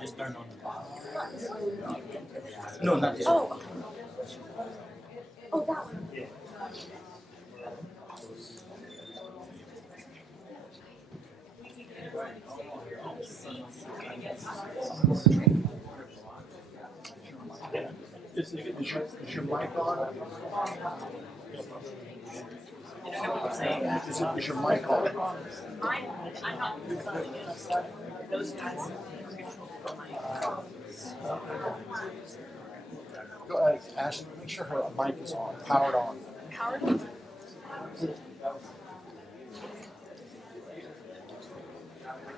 Just turn on the bottom. No, not this one. Oh. Oh, that one. Yeah. Is your mic on? Is your mic on? I'm not those guys. Go ahead, Ashley, make sure her mic is on, powered on. Powered on? Do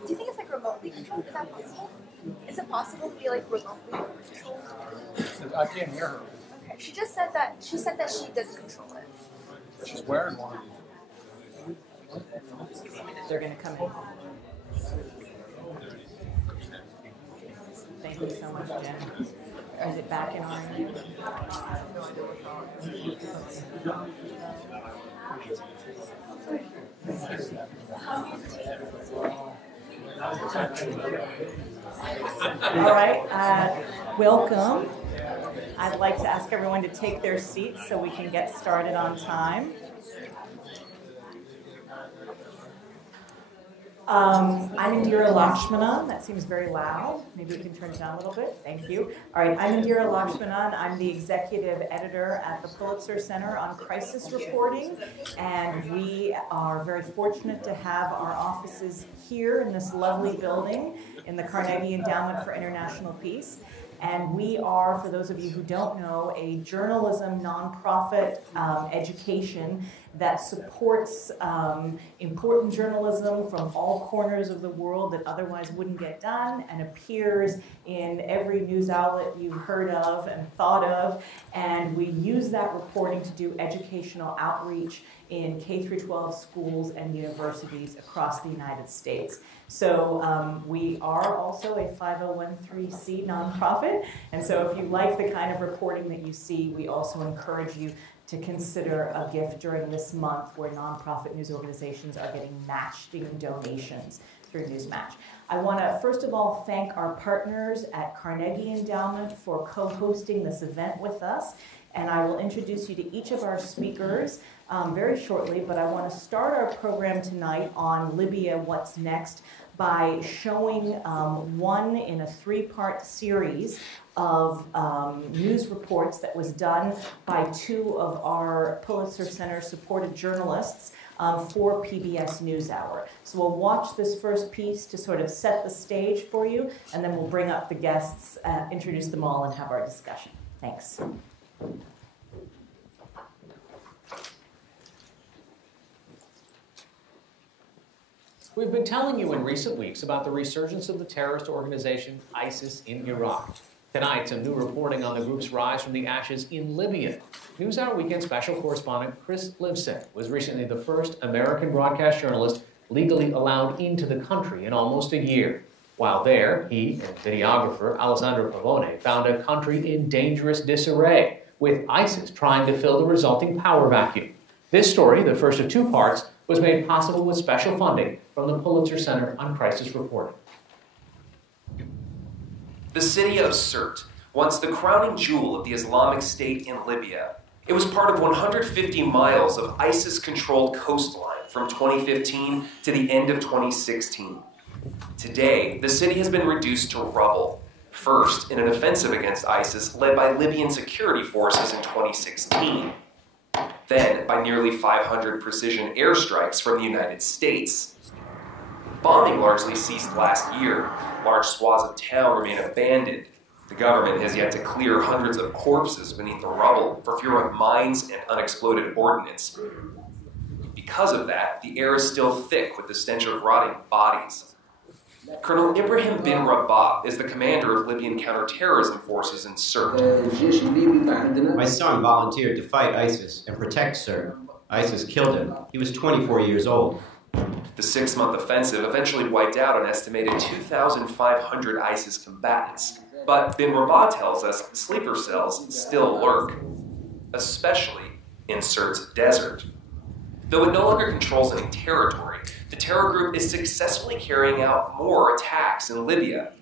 you think it's like remotely controlled? Is that possible? Is it possible to be like remotely controlled? I can't hear her. Okay. She just said that she doesn't control it. She's wearing one. They're going to come in. Thank you so much, Jen. Is it back in orange? All right, welcome. I'd like to ask everyone to take their seats so we can get started on time. I'm Indira Lakshmanan. That seems very loud. Maybe we can turn it down a little bit. Thank you. All right, I'm Indira Lakshmanan. I'm the executive editor at the Pulitzer Center on Crisis Reporting, and we are very fortunate to have our offices here in this lovely building in the Carnegie Endowment for International Peace. And we are, for those of you who don't know, a journalism nonprofit education that supports important journalism from all corners of the world that otherwise wouldn't get done and appears in every news outlet you've heard of and thought of. And we use that reporting to do educational outreach in K-12 schools and universities across the United States. So we are also a 501(c) nonprofit, and so if you like the kind of reporting that you see, we also encourage you to consider a gift during this month where nonprofit news organizations are getting matched in donations through Newsmatch. I want to first of all thank our partners at Carnegie Endowment for co-hosting this event with us, and I will introduce you to each of our speakers very shortly, but I want to start our program tonight on Libya, What's Next, by showing one in a three-part series of news reports that was done by two of our Pulitzer Center-supported journalists for PBS NewsHour. So we'll watch this first piece to sort of set the stage for you, and then we'll bring up the guests, introduce them all, and have our discussion. Thanks. We've been telling you in recent weeks about the resurgence of the terrorist organization ISIS in Iraq. Tonight, some new reporting on the group's rise from the ashes in Libya. NewsHour Weekend special correspondent Chris Livesay was recently the first American broadcast journalist legally allowed into the country in almost a year. While there, he and videographer Alessandro Pavone found a country in dangerous disarray, with ISIS trying to fill the resulting power vacuum. This story, the first of two parts, was made possible with special funding from the Pulitzer Center on Crisis Reporting. The City of Cert, once the crowning jewel of the Islamic State in Libya, it was part of 150 miles of ISIS-controlled coastline from 2015 to the end of 2016. Today, the city has been reduced to rubble, first in an offensive against ISIS led by Libyan security forces in 2016, then by nearly 500 precision airstrikes from the United States. Bombing largely ceased last year. Large swaths of town remain abandoned. The government has yet to clear hundreds of corpses beneath the rubble for fear of mines and unexploded ordnance. Because of that, the air is still thick with the stench of rotting bodies. Colonel Ibrahim bin Rabah is the commander of Libyan counterterrorism forces in Cert. My son volunteered to fight ISIS and protect Cert. ISIS killed him. He was 24 years old. The 6-month offensive eventually wiped out an estimated 2,500 ISIS combatants. But bin Rabah tells us sleeper cells still lurk, especially in Cert's desert. Though it no longer controls any territory, the terror group is successfully carrying out more attacks in Libya.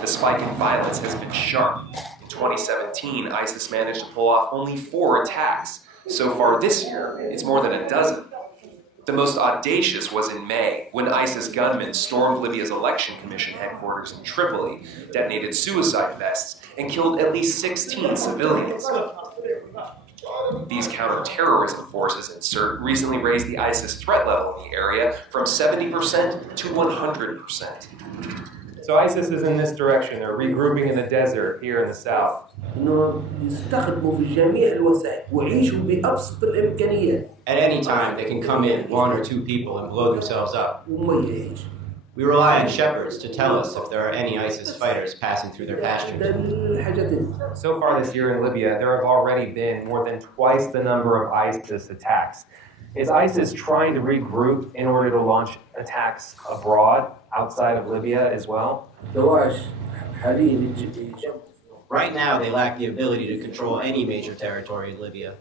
The spike in violence has been sharp. In 2017, ISIS managed to pull off only 4 attacks. So far this year, it's more than a dozen. The most audacious was in May, when ISIS gunmen stormed Libya's election commission headquarters in Tripoli, detonated suicide vests, and killed at least 16 civilians. These counter-terrorism forces in Cert recently raised the ISIS threat level in the area from 70% to 100%. So ISIS is in this direction. They're regrouping in the desert here in the south. At any time, they can come in, 1 or 2 people, and blow themselves up. We rely on shepherds to tell us if there are any ISIS fighters passing through their pastures. So far this year in Libya, there have already been more than twice the number of ISIS attacks. Is ISIS trying to regroup in order to launch attacks abroad, outside of Libya as well? Right now, they lack the ability to control any major territory in Libya,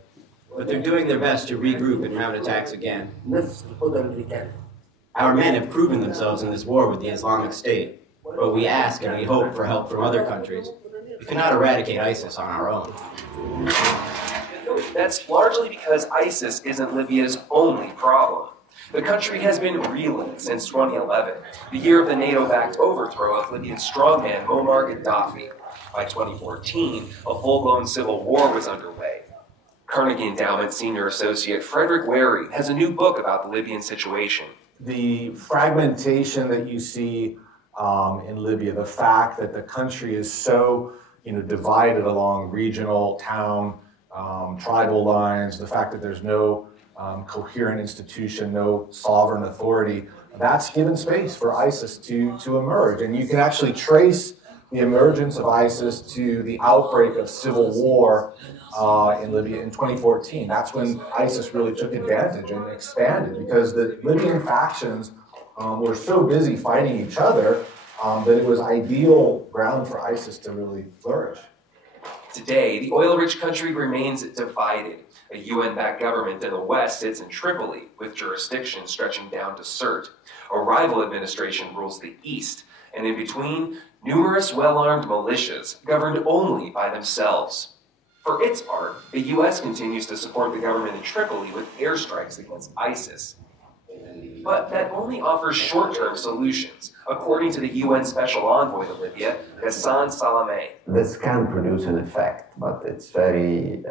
but they're doing their best to regroup and mount attacks again. Our men have proven themselves in this war with the Islamic State, but we ask and we hope for help from other countries. We cannot eradicate ISIS on our own. That's largely because ISIS isn't Libya's only problem. The country has been reeling since 2011, the year of the NATO-backed overthrow of Libyan strongman Muammar Gaddafi. By 2014, a full-blown civil war was underway. Carnegie Endowment senior associate Frederic Wehrey has a new book about the Libyan situation. The fragmentation that you see in Libya, the fact that the country is so divided along regional, town, tribal lines, the fact that there's no coherent institution, no sovereign authority, that's given space for ISIS to emerge. And you can actually trace the emergence of ISIS to the outbreak of civil war in Libya in 2014. That's when ISIS really took advantage and expanded, because the Libyan factions were so busy fighting each other that it was ideal ground for ISIS to really flourish. Today, the oil-rich country remains divided. A UN-backed government in the west sits in Tripoli, with jurisdiction stretching down to Cert. A rival administration rules the east, and in between, numerous well-armed militias governed only by themselves. For its part, the U.S. continues to support the government in Tripoli with airstrikes against ISIS. But that only offers short-term solutions, according to the UN Special Envoy to Libya, Ghassan Salameh. This can produce an effect, but it's very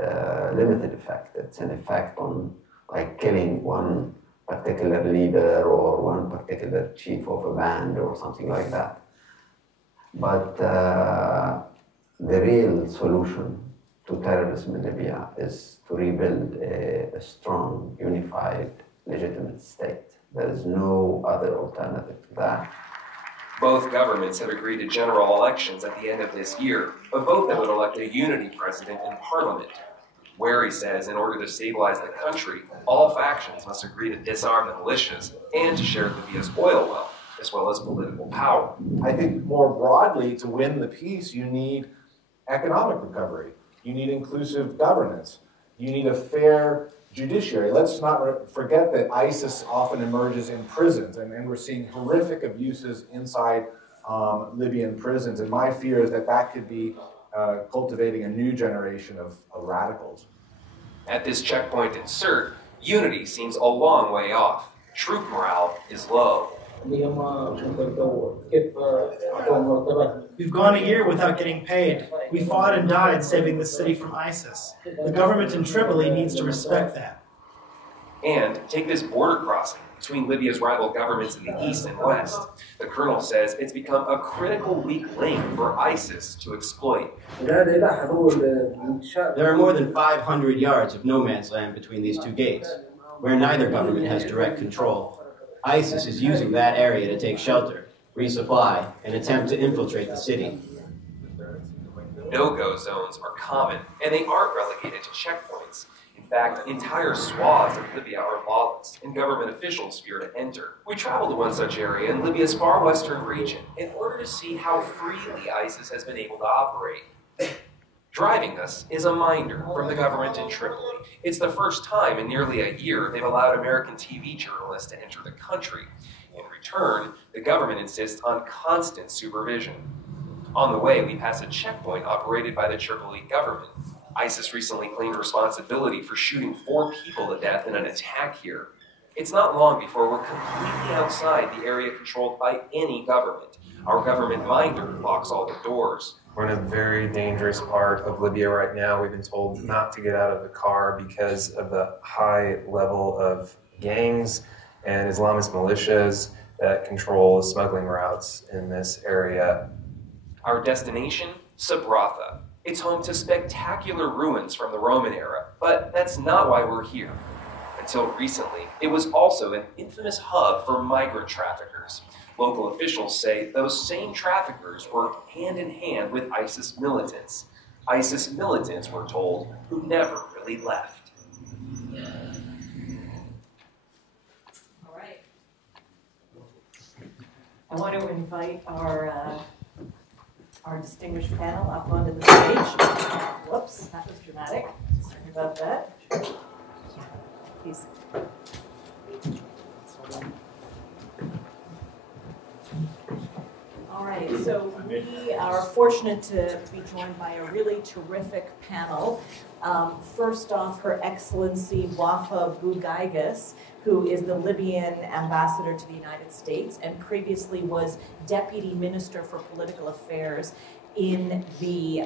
limited effect. It's an effect on, like, killing one particular leader or one particular chief of a band or something like that. But the real solution to terrorism in Libya is to rebuild a strong, unified, legitimate state. There is no other alternative to that. Both governments have agreed to general elections at the end of this year, a vote that would elect a unity president and parliament. Wehrey says in order to stabilize the country, all factions must agree to disarm the militias and to share Libya's oil wealth, as well as political power. I think more broadly, to win the peace, you need economic recovery. You need inclusive governance. You need a fair judiciary. Let's not forget that ISIS often emerges in prisons, and we're seeing horrific abuses inside Libyan prisons. And my fear is that that could be cultivating a new generation of radicals. At this checkpoint in Cert, unity seems a long way off. Troop morale is low. We've gone a year without getting paid. We fought and died saving the city from ISIS. The government in Tripoli needs to respect that. And take this border crossing between Libya's rival governments in the east and west. The colonel says it's become a critical weak link for ISIS to exploit. There are more than 500 yards of no man's land between these two gates, where neither government has direct control. ISIS is using that area to take shelter, resupply, and attempt to infiltrate the city. No-go zones are common, and they aren't relegated to checkpoints. In fact, entire swaths of Libya are lawless, and government officials fear to enter. We traveled to one such area in Libya's far western region in order to see how freely ISIS has been able to operate. Driving us is a minder from the government in Tripoli. It's the first time in nearly a year they've allowed American TV journalists to enter the country. In return, the government insists on constant supervision. On the way, we pass a checkpoint operated by the Tripoli government. ISIS recently claimed responsibility for shooting 4 people to death in an attack here. It's not long before we're completely outside the area controlled by any government. Our government minder locks all the doors. We're in a very dangerous part of Libya right now. We've been told not to get out of the car because of the high level of gangs and Islamist militias that control smuggling routes in this area. Our destination, Sabratha. It's home to spectacular ruins from the Roman era, but that's not why we're here. Until recently, it was also an infamous hub for migrant traffickers. Local officials say those same traffickers worked hand in hand with ISIS militants. ISIS militants, we're told, who never really left. All right. I want to invite our distinguished panel up onto the stage. Whoops, that was dramatic. Sorry about that. Please. All right, so we are fortunate to be joined by a really terrific panel. First off, Her Excellency Wafa Bughaighis, who is the Libyan ambassador to the United States and previously was Deputy Minister for Political Affairs in the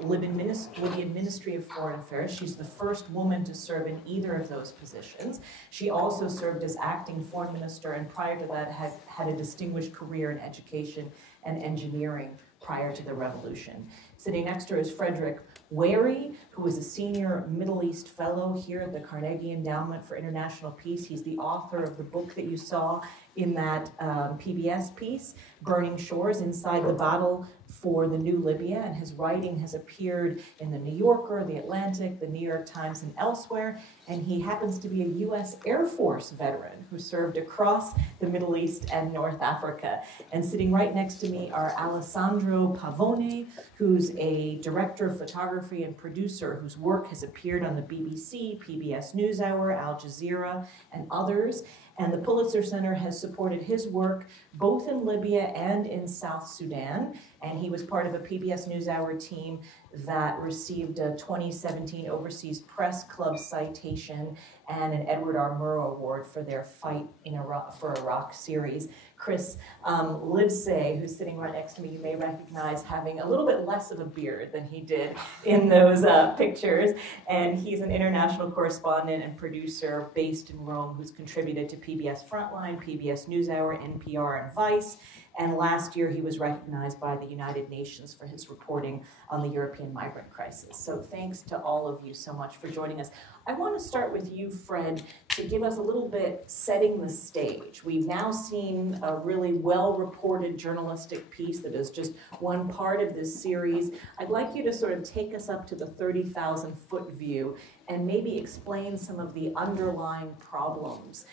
Libyan Ministry of Foreign Affairs. She's the first woman to serve in either of those positions. She also served as acting foreign minister, and prior to that had a distinguished career in education and engineering prior to the revolution. Sitting next to her is Frederic Wehrey, who is a senior Middle East fellow here at the Carnegie Endowment for International Peace. He's the author of the book that you saw in that PBS piece, Burning Shores, Inside the Battle for the New Libya, and his writing has appeared in the New Yorker, the Atlantic, the New York Times, and elsewhere, and he happens to be a U.S. Air Force veteran who served across the Middle East and North Africa. And sitting right next to me are Alessandro Pavone, who's a director of photography and producer whose work has appeared on the BBC, PBS NewsHour, Al Jazeera, and others. And the Pulitzer Center has supported his work both in Libya and in South Sudan. And he was part of a PBS NewsHour team that received a 2017 Overseas Press Club citation and an Edward R. Murrow Award for their Fight in Iraq series. Chris Livesay, who's sitting right next to me, you may recognize having a little bit less of a beard than he did in those pictures. And he's an international correspondent and producer based in Rome who's contributed to PBS Frontline, PBS NewsHour, NPR, and Vice. And last year, he was recognized by the United Nations for his reporting on the European migrant crisis. So thanks to all of you so much for joining us. I want to start with you, Fred, to give us a little bit setting the stage. We've now seen a really well-reported journalistic piece that is just one part of this series. I'd like you to sort of take us up to the 30,000-foot view and maybe explain some of the underlying problems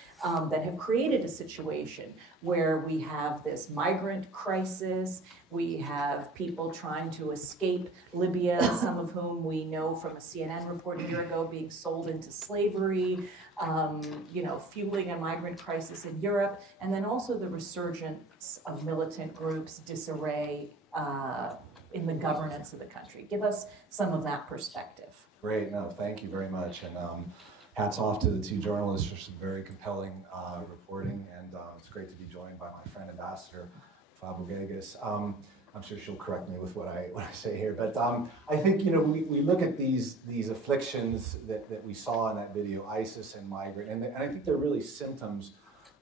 that have created a situation where we have this migrant crisis, we have people trying to escape Libya, some of whom we know from a CNN report a year ago being sold into slavery, fueling a migrant crisis in Europe, and then also the resurgence of militant groups, disarray in the governance of the country. Give us some of that perspective. Great, no, thank you very much. And hats off to the two journalists for some very compelling reporting. And it's great to be joined by my friend, Ambassador Wafa Bughaighis. I'm sure she'll correct me with what I say here. But I think, we look at these afflictions that we saw in that video, ISIS and migrant, and I think they're really symptoms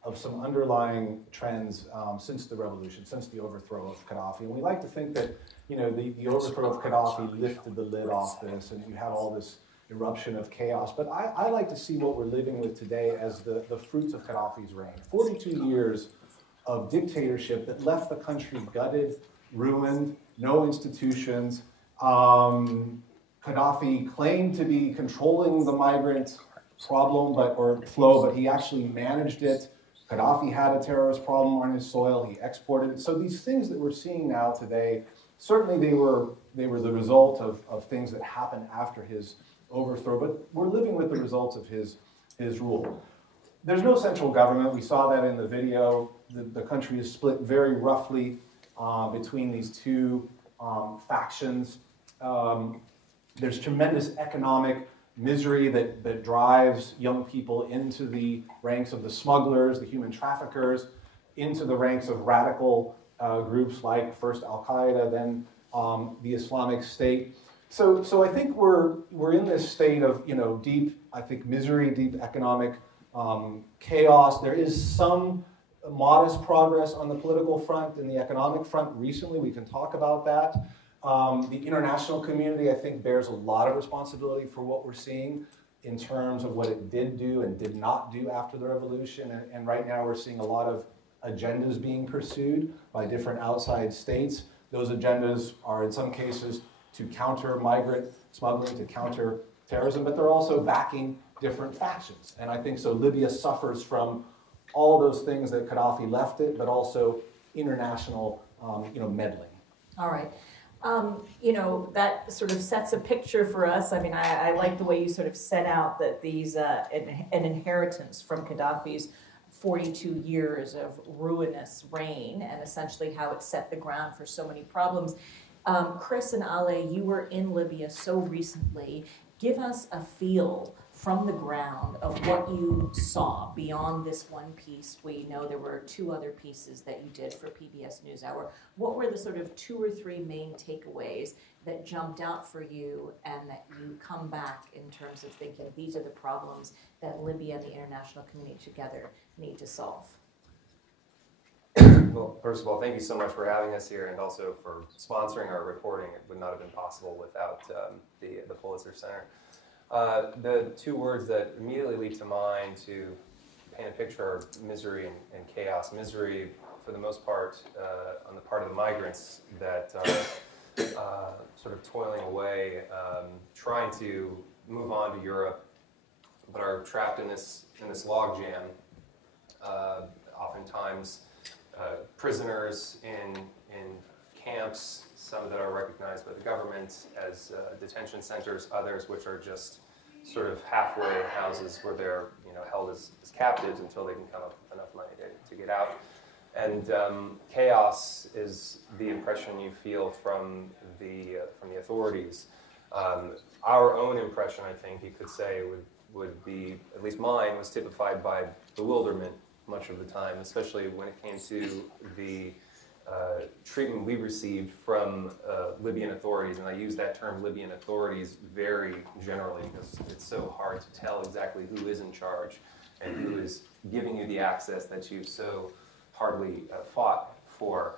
of some underlying trends since the revolution, since the overthrow of Qaddafi. And we like to think that, the overthrow of Qaddafi lifted the lid off this, and you had all this eruption of chaos. But I like to see what we're living with today as the fruits of Qaddafi's reign. 42 years of dictatorship that left the country gutted, ruined, no institutions. Qaddafi claimed to be controlling the migrant problem or flow, but he actually managed it. Qaddafi had a terrorist problem on his soil. He exported it. So these things that we're seeing now today certainly they were the result of things that happened after his overthrow, but we're living with the results of his rule. There's no central government. We saw that in the video. The country is split very roughly between these two factions. There's tremendous economic misery that drives young people into the ranks of the smugglers, the human traffickers, into the ranks of radical groups like first Al-Qaeda, then the Islamic State. So I think we're in this state of deep, I think, misery, deep economic chaos. There is some modest progress on the political front and the economic front recently. We can talk about that. The international community, I think, bears a lot of responsibility for what we're seeing in terms of what it did do and did not do after the revolution. And right now we're seeing a lot of agendas being pursued by different outside states. Those agendas are in some cases to counter migrant smuggling, to counter terrorism, but they're also backing different factions. And I think so Libya suffers from all those things that Gaddafi left it, but also international meddling. All right. That sort of sets a picture for us. I mean, I like the way you sort of set out that these, an inheritance from Gaddafi's 42 years of ruinous reign and essentially how it set the ground for so many problems. Chris and Ale, you were in Libya so recently. Give us a feel from the ground of what you saw beyond this one piece. We know there were 2 other pieces that you did for PBS NewsHour. What were the sort of 2 or 3 main takeaways that jumped out for you and that you come back in terms of thinking these are the problems that Libya and the international community together need to solve? Well, first of all, thank you so much for having us here and also for sponsoring our reporting. It would not have been possible without the Pulitzer Center. The 2 words that immediately leap to mind to paint a picture of misery and chaos. Misery, for the most part, on the part of the migrants that are sort of toiling away, trying to move on to Europe, but are trapped in this logjam. Oftentimes, prisoners in camps, some that are recognized by the government as detention centers, others which are just sort of halfway houses where they're held as captives until they can come up with enough money to get out. And chaos is the impression you feel from the authorities. Our own impression, I think you could say, would be, at least mine, was typified by bewilderment much of the time, especially when it came to the treatment we received from Libyan authorities, and I use that term Libyan authorities very generally because it's so hard to tell exactly who is in charge and who is giving you the access that you so hardly fought for.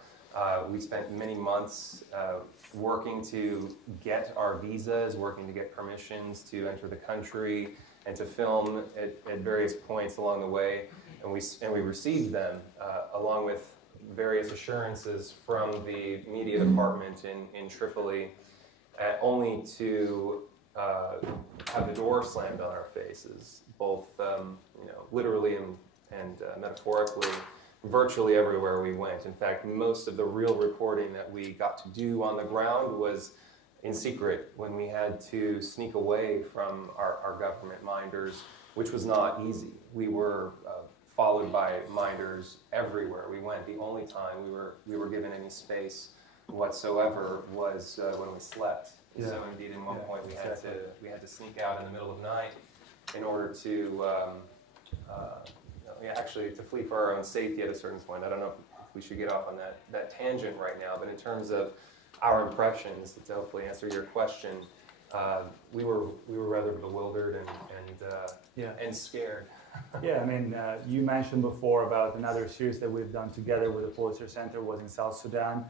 We spent many months working to get our visas, working to get permissions to enter the country and to film at various points along the way, and we received them along with various assurances from the media department in Tripoli, only to have the door slammed on our faces, both literally and metaphorically, virtually everywhere we went. In fact, most of the real reporting that we got to do on the ground was in secret when we had to sneak away from our government minders, which was not easy. We were followed by minders everywhere we went. The only time we were given any space whatsoever was when we slept. Yeah. So indeed, in one point we had to sneak out in the middle of the night in order to actually to flee for our own safety at a certain point. I don't know if we should get off on that tangent right now, but in terms of our impressions, to hopefully answer your question, we were rather bewildered and scared. Yeah, I mean, you mentioned before about another series that we've done together with the Pulitzer Center was in South Sudan,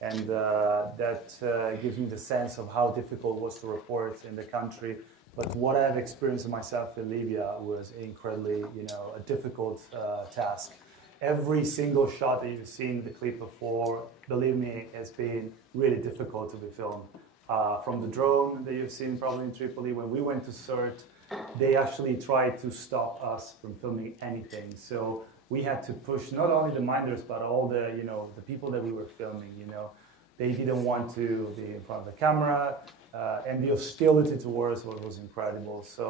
and that gives me the sense of how difficult it was to report in the country. But what I've experienced myself in Libya was incredibly, a difficult task. Every single shot that you've seen the clip before, believe me, has been really difficult to be filmed. From the drone that you've seen probably in Tripoli, when we went to CERT, they actually tried to stop us from filming anything. So we had to push not only the minders, but all the, the people that we were filming, They didn't want to be in front of the camera, and the hostility towards what was incredible. So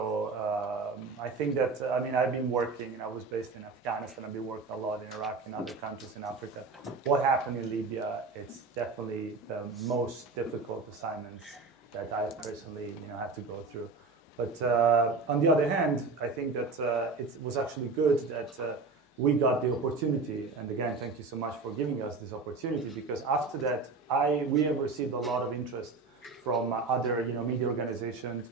I think that, I mean, I've been working, I was based in Afghanistan, I've been working a lot in Iraq and other countries in Africa. What happened in Libya, it's definitely the most difficult assignments that I personally have to go through. But on the other hand, I think that it was actually good that we got the opportunity, and again, thank you so much for giving us this opportunity, because after that, we have received a lot of interest from other media organizations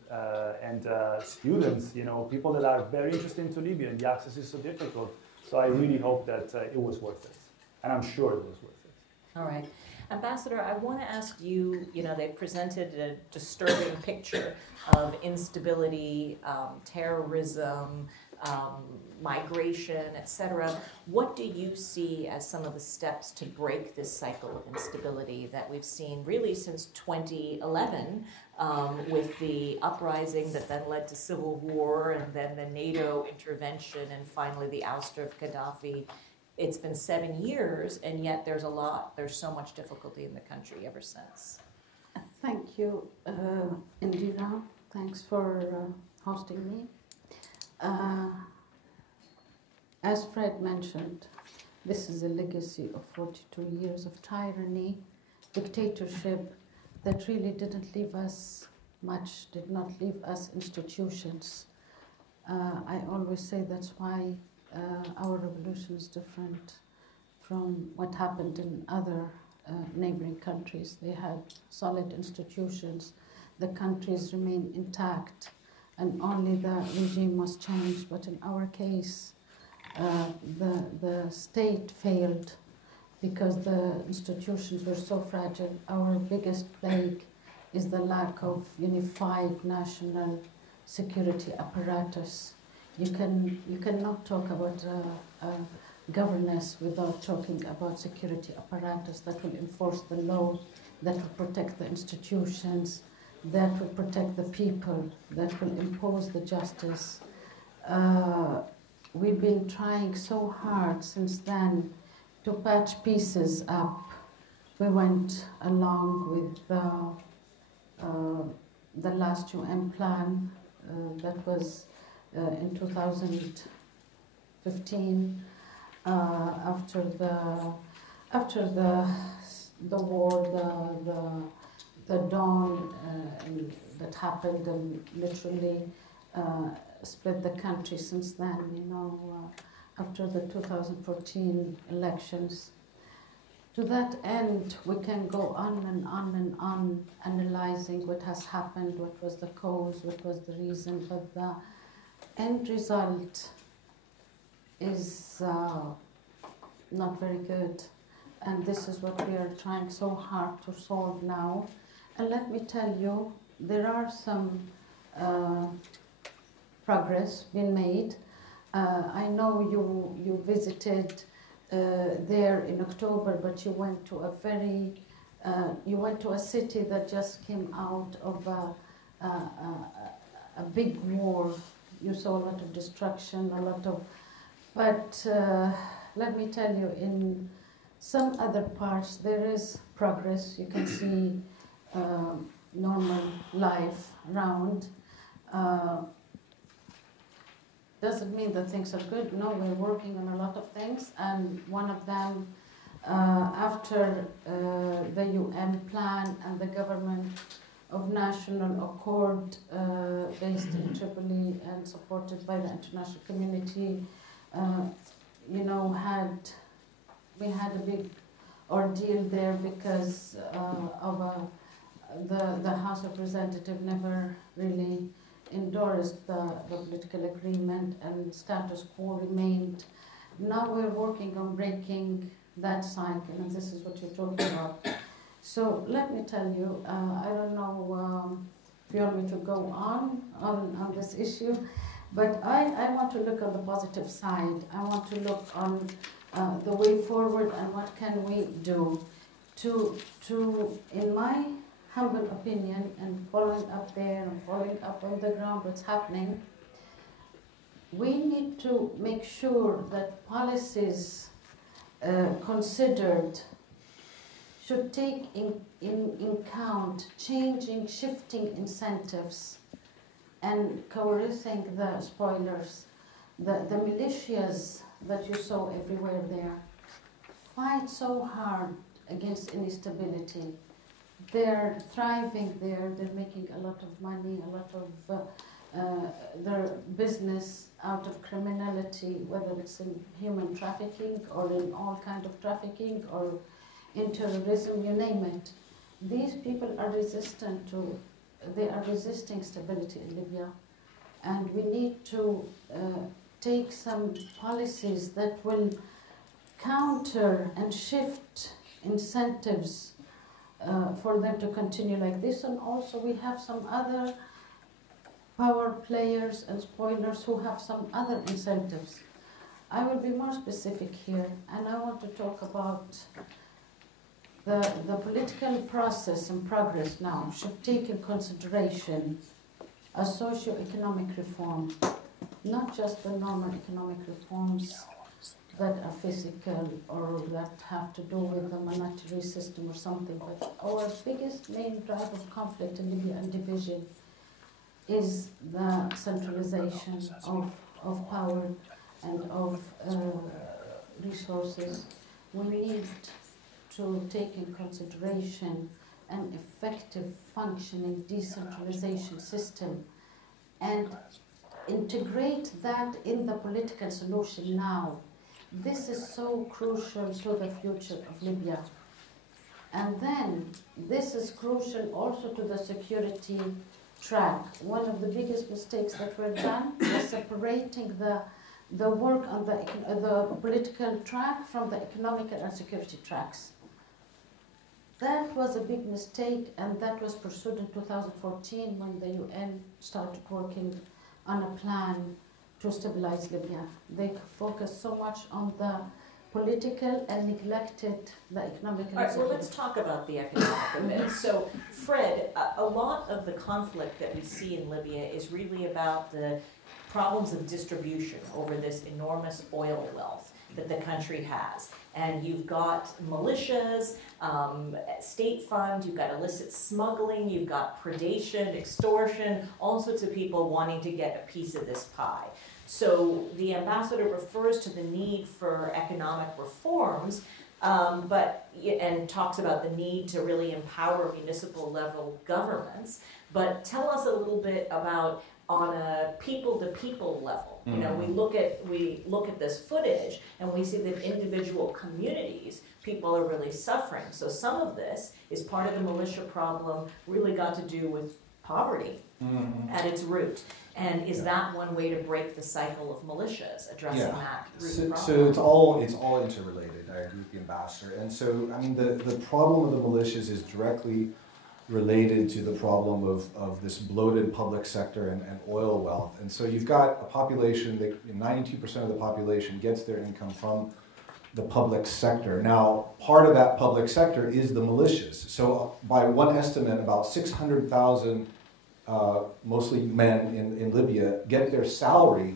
and students, people that are very interested into Libya, and the access is so difficult. So I really hope that it was worth it, and I'm sure it was worth it. All right. Ambassador, I want to ask you, they presented a disturbing picture of instability, terrorism, migration, etc. What do you see as some of the steps to break this cycle of instability that we've seen really since 2011 with the uprising that then led to civil war and then the NATO intervention and finally the ouster of Gaddafi? It's been 7 years, and yet there's so much difficulty in the country ever since. Thank you, Indira. Thanks for hosting me. As Fred mentioned, this is a legacy of 42 years of tyranny, dictatorship that really didn't leave us much, did not leave us institutions. I always say that's why our revolution is different from what happened in other neighboring countries. They had solid institutions. The countries remain intact, and only the regime was changed. But in our case, the state failed because the institutions were so fragile. Our biggest plague is the lack of unified national security apparatus. You cannot talk about governance without talking about security apparatus that will enforce the law, that will protect the institutions, that will protect the people, that will impose the justice. We've been trying so hard since then to patch pieces up. We went along with the last UN plan that was in 2015, after the war, the dawn that happened and literally split the country. Since then, after the 2014 elections. To that end, we can go on and on and on analyzing what has happened, what was the cause, what was the reason, but the end result is not very good. And this is what we are trying so hard to solve now. And let me tell you, there are some progress being made. I know you visited there in October, but you went to a city that just came out of a big war. You saw a lot of destruction, but let me tell you, in some other parts there is progress. You can see normal life around. Doesn't mean that things are good. No, we're working on a lot of things, and one of them, after the UN plan and the government of national accord based in Tripoli and supported by the international community, we had a big ordeal there because of the House of Representatives never really endorsed the political agreement, and status quo remained. Now we're working on breaking that cycle, and this is what you're talking about. So let me tell you, I don't know if you want me to go on this issue, but I want to look on the positive side. I want to look on the way forward and what can we do to in my humble opinion, and following up there and following up on the ground what's happening, we need to make sure that policies considered should take in count changing, shifting incentives and coercing the spoilers. The militias that you saw everywhere there fight so hard against instability. They're thriving there, they're making a lot of money, a lot of their business out of criminality, whether it's in human trafficking or in all kind of trafficking or in terrorism, you name it. These people are they are resisting stability in Libya, and we need to take some policies that will counter and shift incentives for them to continue like this. And also we have some other power players and spoilers who have some other incentives. I will be more specific here, and I want to talk about the political process and progress now should take in consideration a socio-economic reform, not just the normal economic reforms that are physical or that have to do with the monetary system or something, but our biggest main drive of conflict in Libya and division is the centralization of power and of resources. We need to take in consideration an effective functioning decentralization system and integrate that in the political solution now. This is so crucial to the future of Libya. And then this is crucial also to the security track. One of the biggest mistakes that were done was separating the work on the political track from the economic and security tracks. That was a big mistake, and that was pursued in 2014 when the UN started working on a plan to stabilize Libya. They focused so much on the political and neglected the economic. All right, well, let's talk about the economic a bit. So, Fred, a lot of the conflict that we see in Libya is really about the problems of distribution over this enormous oil wealth that the country has. And you've got militias, state funds, you've got illicit smuggling, you've got predation, extortion, all sorts of people wanting to get a piece of this pie. So the ambassador refers to the need for economic reforms, and talks about the need to really empower municipal level governments. But tell us a little bit about on a people-to-people level. You know, we look at this footage and we see that individual communities, people are really suffering. So some of this is part of the militia problem, really got to do with poverty at its root. And is that one way to break the cycle of militias, addressing that root problem? So it's all interrelated. I agree with the ambassador. And so, I mean, the problem of the militias is directly related to the problem of this bloated public sector and oil wealth. And so you've got a population that 92% of the population gets their income from the public sector. Now, part of that public sector is the militias. So by one estimate, about 600,000, mostly men in Libya, get their salary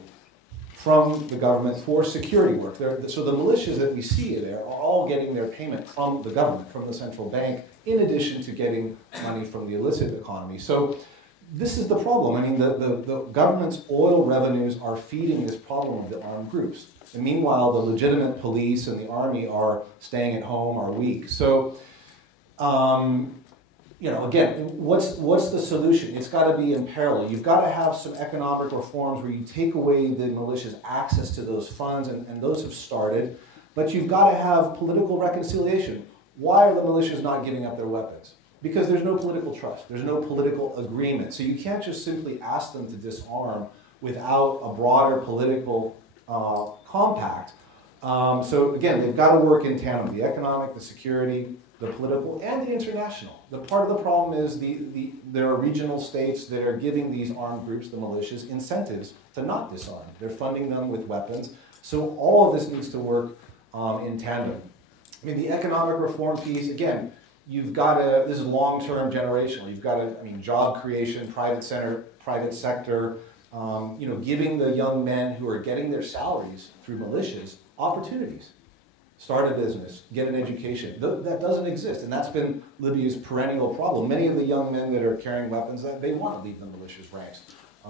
from the government for security work. So the militias that we see there are all getting their payment from the government, from the central bank, in addition to getting money from the illicit economy. So this is the problem. I mean, the government's oil revenues are feeding this problem of the armed groups. And meanwhile, the legitimate police and the army are staying at home, are weak. So, you know, again, what's the solution? It's got to be in parallel. You've got to have some economic reforms where you take away the militias' access to those funds, and those have started. But you've got to have political reconciliation. Why are the militias not giving up their weapons? Because there's no political trust. There's no political agreement. So you can't just simply ask them to disarm without a broader political compact. So again, they've got to work in tandem. The economic, the security, the political, and the international. The part of the problem is there are regional states that are giving these armed groups, the militias, incentives to not disarm. They're funding them with weapons. So all of this needs to work in tandem. I mean, the economic reform piece, again, you've got to, this is long-term generational. You've got to, I mean, job creation, private sector, giving the young men who are getting their salaries through militias opportunities. start a business, get an education. That doesn't exist, and that's been Libya's perennial problem. Many of the young men that are carrying weapons, they want to leave the militia's ranks,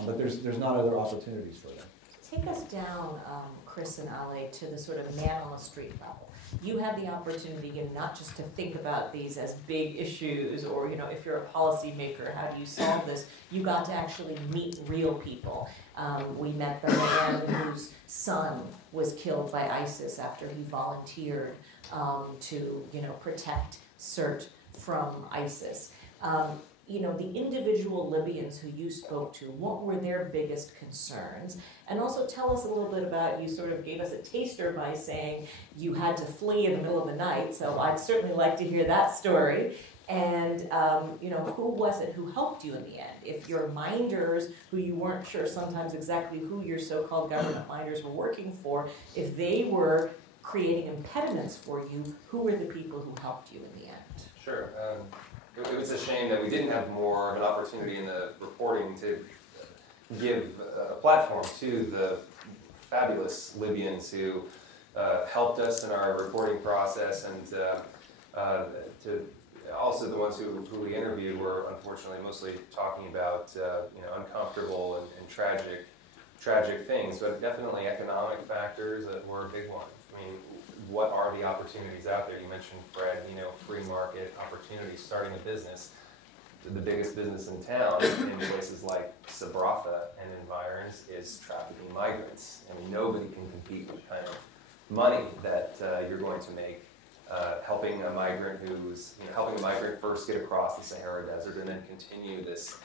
but there's not other opportunities for them. Take us down, Chris and Ale, to the sort of man on the street level. You have the opportunity, and not just to think about these as big issues, or if you're a policymaker, how do you solve this? You got to actually meet real people. We met the man whose son was killed by ISIS after he volunteered to protect Cert from ISIS. The individual Libyans who you spoke to, what were their biggest concerns? And also tell us a little bit about, you sort of gave us a taster by saying you had to flee in the middle of the night, so I'd certainly like to hear that story. And, who was it who helped you in the end? If your minders, who you weren't sure sometimes exactly who your so-called government minders were working for, if they were creating impediments for you, who were the people who helped you in the end? Sure. It was a shame that we didn't have more of an opportunity in the reporting to give a platform to the fabulous Libyans who helped us in our reporting process, and to also the ones who we interviewed were unfortunately mostly talking about uncomfortable and tragic things, but definitely economic factors that were a big one. I mean, what are the opportunities out there? You mentioned, Fred, free market opportunities, starting a business. The biggest business in town in places like Sabratha and environs is trafficking migrants. I mean, nobody can compete with the kind of money that you're going to make helping a migrant who's, helping a migrant first get across the Sahara Desert and then continue this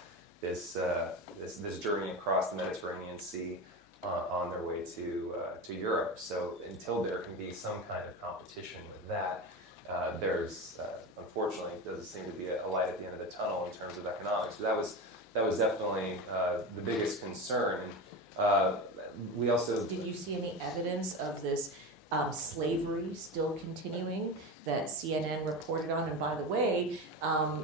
journey across the Mediterranean Sea on their way to Europe. So until there can be some kind of competition with that, there's unfortunately doesn't seem to be a light at the end of the tunnel in terms of economics. But that was definitely the biggest concern. We also did you see any evidence of this slavery still continuing that CNN reported on? And by the way,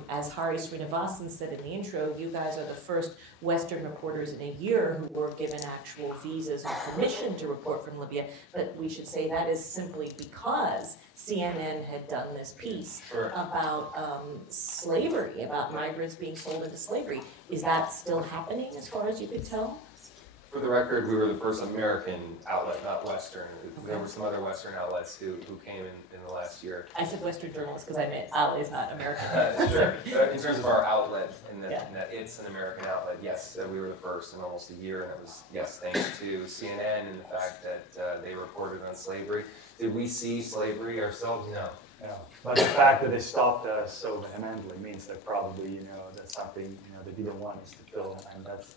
as Hari Srinivasan said in the intro, you guys are the first Western reporters in a year who were given actual visas or permission to report from Libya. But we should say that is simply because CNN had done this piece about slavery, about migrants being sold into slavery. Is that still happening as far as you could tell? For the record, we were the first American outlet, not Western. Okay. There were some other Western outlets who came in the last year. I said Western journalists because I meant outlet is not American. Sure. In terms of our outlet, in that it's an American outlet, yes, we were the first in almost a year, and it was, yes, thanks to CNN and the fact that they reported on slavery. Did we see slavery ourselves? No. No. But the fact that they stopped us so vehemently means that probably, that's something, they didn't want us to film, and that's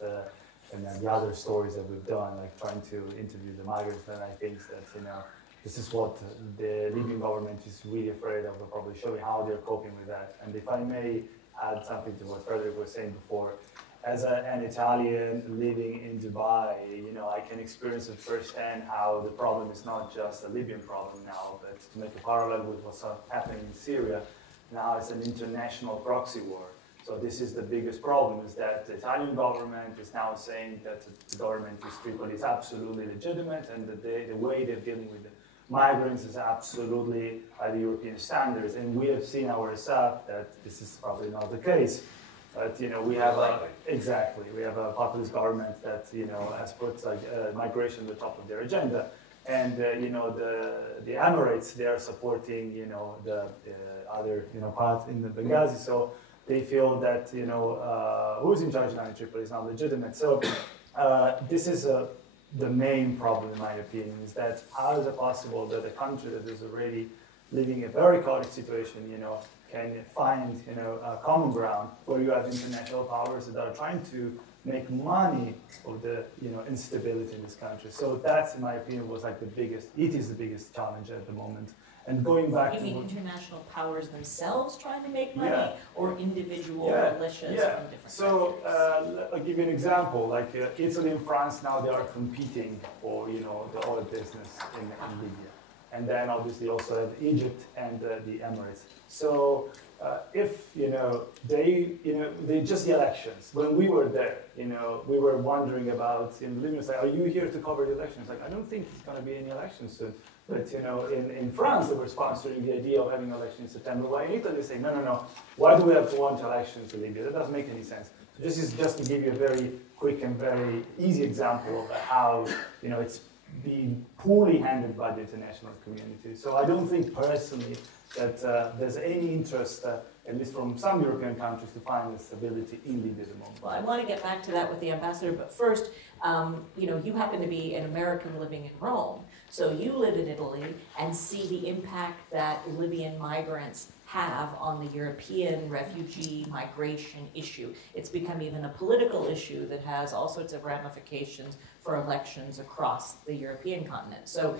and then the other stories that we've done, like trying to interview the migrants, then I think that, this is what the Libyan government is really afraid of. We'll probably show you how they're coping with that. And if I may add something to what Frederic was saying before, as an Italian living in Dubai, I can experience it firsthand how the problem is not just a Libyan problem now, but to make a parallel with what's happening in Syria, now it's an international proxy war. So this is the biggest problem, is that the Italian government is now saying that the government is Tripoli is absolutely legitimate, and that the way they're dealing with the migrants is absolutely by the European standards. And we have seen ourselves that this is probably not the case. But we have we have a populist government that has put migration at the top of their agenda. And the Emirates, they are supporting the other parts in the Benghazi. So they feel that who's in charge now in Tripoli is not legitimate. So this is the main problem, in my opinion, is that how is it possible that a country that is already living a very chaotic situation, can find a common ground where you have international powers that are trying to make money of the instability in this country. So that's, in my opinion, was like it is the biggest challenge at the moment. And going back you mean international powers themselves trying to make money, or individual militias from different countries? I'll give you an example. Like Italy and France now, they are competing for the oil business in Libya, and then obviously also have Egypt and the Emirates. So if they just the elections. When we were there, we were wondering about Libya. Like, are you here to cover the elections? Like, I don't think there's going to be any elections soon. But in France, they were sponsoring the idea of having elections in September. While in Italy, they say, no. Why do we have to launch elections in Libya? That doesn't make any sense. So this is just to give you a very quick and very easy example of how it's being poorly handled by the international community. So I don't think personally that there's any interest, at least from some European countries, to find stability in Libya at the moment. Well, I want to get back to that with the ambassador, but first, you happen to be an American living in Rome, so you live in Italy and see the impact that Libyan migrants have on the European refugee migration issue. It's become even a political issue that has all sorts of ramifications for elections across the European continent. So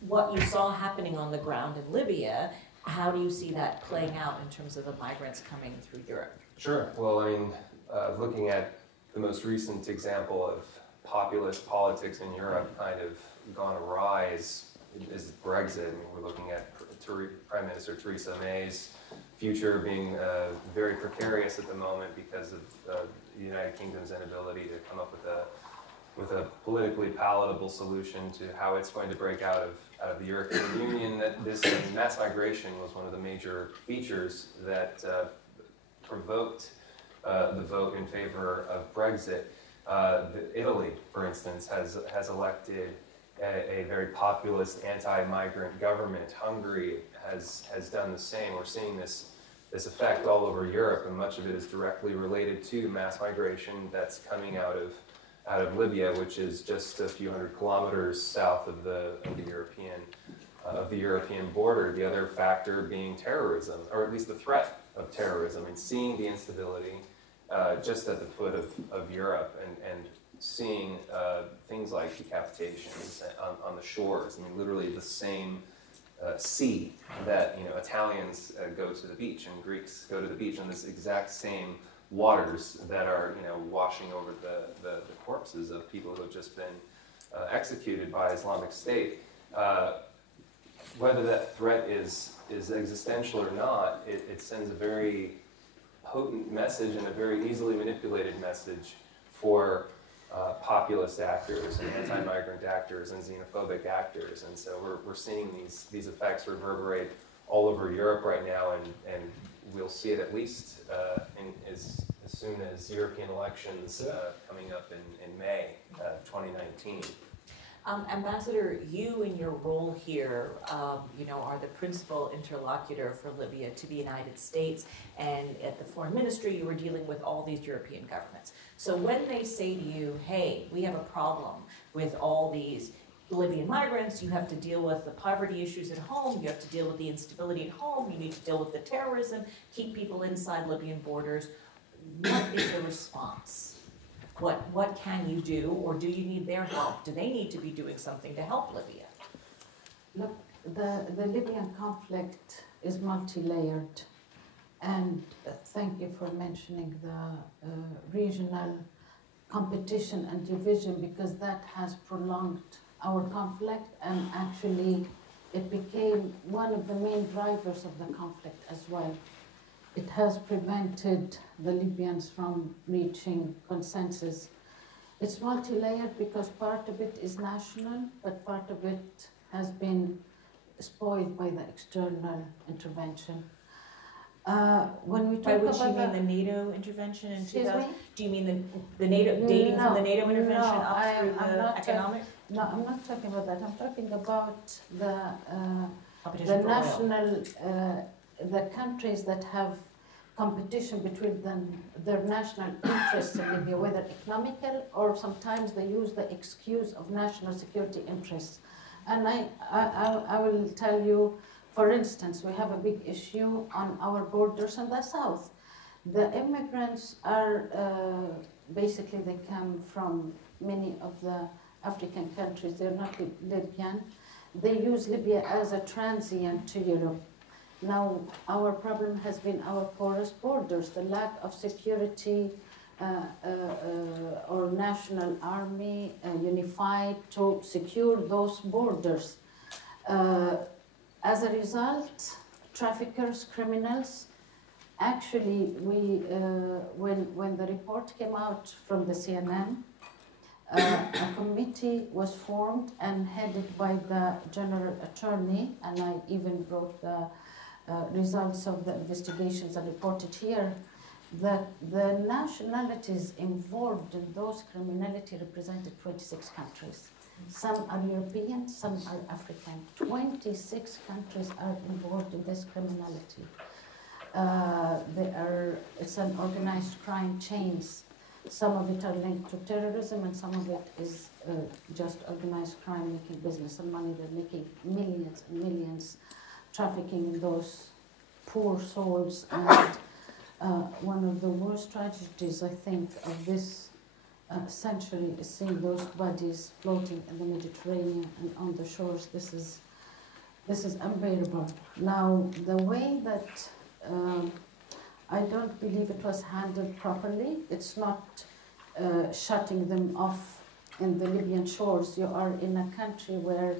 what you saw happening on the ground in Libya, how do you see that playing out in terms of the migrants coming through Europe? Sure. Well, I mean, looking at the most recent example of populist politics in Europe kind of gone awry is Brexit. I mean, we're looking at Prime Minister Theresa May's future being very precarious at the moment because of the United Kingdom's inability to come up with a politically palatable solution to how it's going to break out of the European Union. That this mass migration was one of the major features that provoked the vote in favor of Brexit. Italy, for instance, has elected a very populist anti-migrant government. Hungary has done the same. We're seeing this effect all over Europe, and much of it is directly related to mass migration that's coming out of Libya, which is just a few hundred kilometers south of the European border. The other factor being terrorism, or at least the threat of terrorism, and seeing the instability just at the foot of Europe, and seeing things like decapitations on the shores. I mean, literally the same sea that Italians go to the beach and Greeks go to the beach, on this exact same waters that are washing over the corpses of people who have just been executed by Islamic State. Whether that threat is existential or not, it sends a very potent message and a very easily manipulated message for populist actors and anti-migrant actors and xenophobic actors. And so we're seeing these effects reverberate all over Europe right now, and we'll see it at least as soon as European elections coming up in May 2019. Ambassador, you in your role here, are the principal interlocutor for Libya to the United States, and at the foreign ministry you were dealing with all these European governments. So when they say to you, hey, we have a problem with all these Libyan migrants, you have to deal with the poverty issues at home, you have to deal with the instability at home, you need to deal with the terrorism, keep people inside Libyan borders, what is the response? What can you do, or do you need their help? Do they need to be doing something to help Libya? Look, the Libyan conflict is multi-layered, and thank you for mentioning the regional competition and division, because that has prolonged our conflict, and actually it became one of the main drivers of the conflict as well. It has prevented the Libyans from reaching consensus. It's multi-layered because part of it is national, but part of it has been spoiled by the external intervention. When we talk By which about you mean the NATO intervention in 2000? me? Do you mean the NATO, dating from the NATO intervention up through I'm the not economic? No, I'm not talking about that. I'm talking about the Competition for oil. national, the countries that have competition between their national interests in Libya, whether economical or sometimes they use the excuse of national security interests. And I will tell you, for instance, we have a big issue on our borders in the south. The immigrants are, basically they come from many of the African countries, they're not Libyan. They use Libya as a transient to Europe. Now, our problem has been our porous borders, the lack of security or national army unified to secure those borders. As a result, traffickers, criminals, actually, when the report came out from the CNN, A committee was formed and headed by the General Attorney, and I even brought the results of the investigations and reported here, that the nationalities involved in those criminality represented 26 countries. Some are European, some are African. 26 countries are involved in this criminality. It's an organized crime chains. Some of it are linked to terrorism, and some of it is just organized crime making business and money. They're making millions and millions, trafficking in those poor souls. And one of the worst tragedies, I think, of this century is seeing those bodies floating in the Mediterranean and on the shores. This is unbearable. Now, the way that I don't believe it was handled properly. It's not shutting them off in the Libyan shores. You are in a country where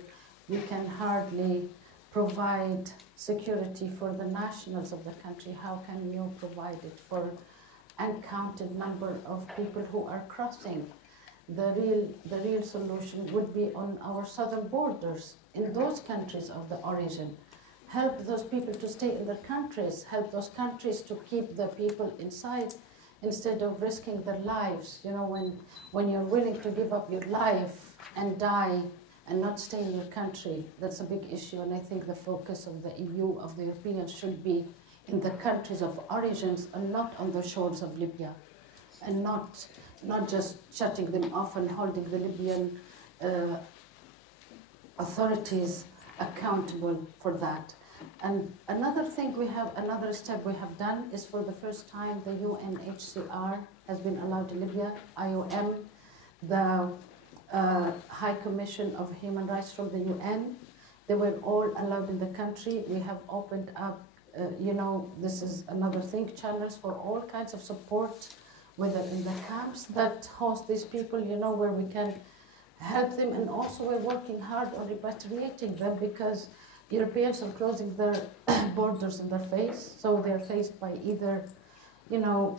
you can hardly provide security for the nationals of the country. How can you provide it for uncounted number of people who are crossing? The real solution would be on our southern borders, in those countries of the origin. Help those people to stay in their countries, help those countries to keep the people inside instead of risking their lives. You know, when you're willing to give up your life and die and not stay in your country, that's a big issue. And I think the focus of the EU, of the Europeans, should be in the countries of origins and not on the shores of Libya, and not just shutting them off and holding the Libyan authorities accountable for that. And another thing another step we have done is, for the first time, the UNHCR has been allowed in Libya, IOM, the High Commission of Human Rights from the UN. They were all allowed in the country. We have opened up, you know, this is another thing, channels for all kinds of support, whether in the camps that host these people, you know, where we can help them. And also we're working hard on repatriating them, because Europeans are closing their borders in their face, so they're faced by either, you know,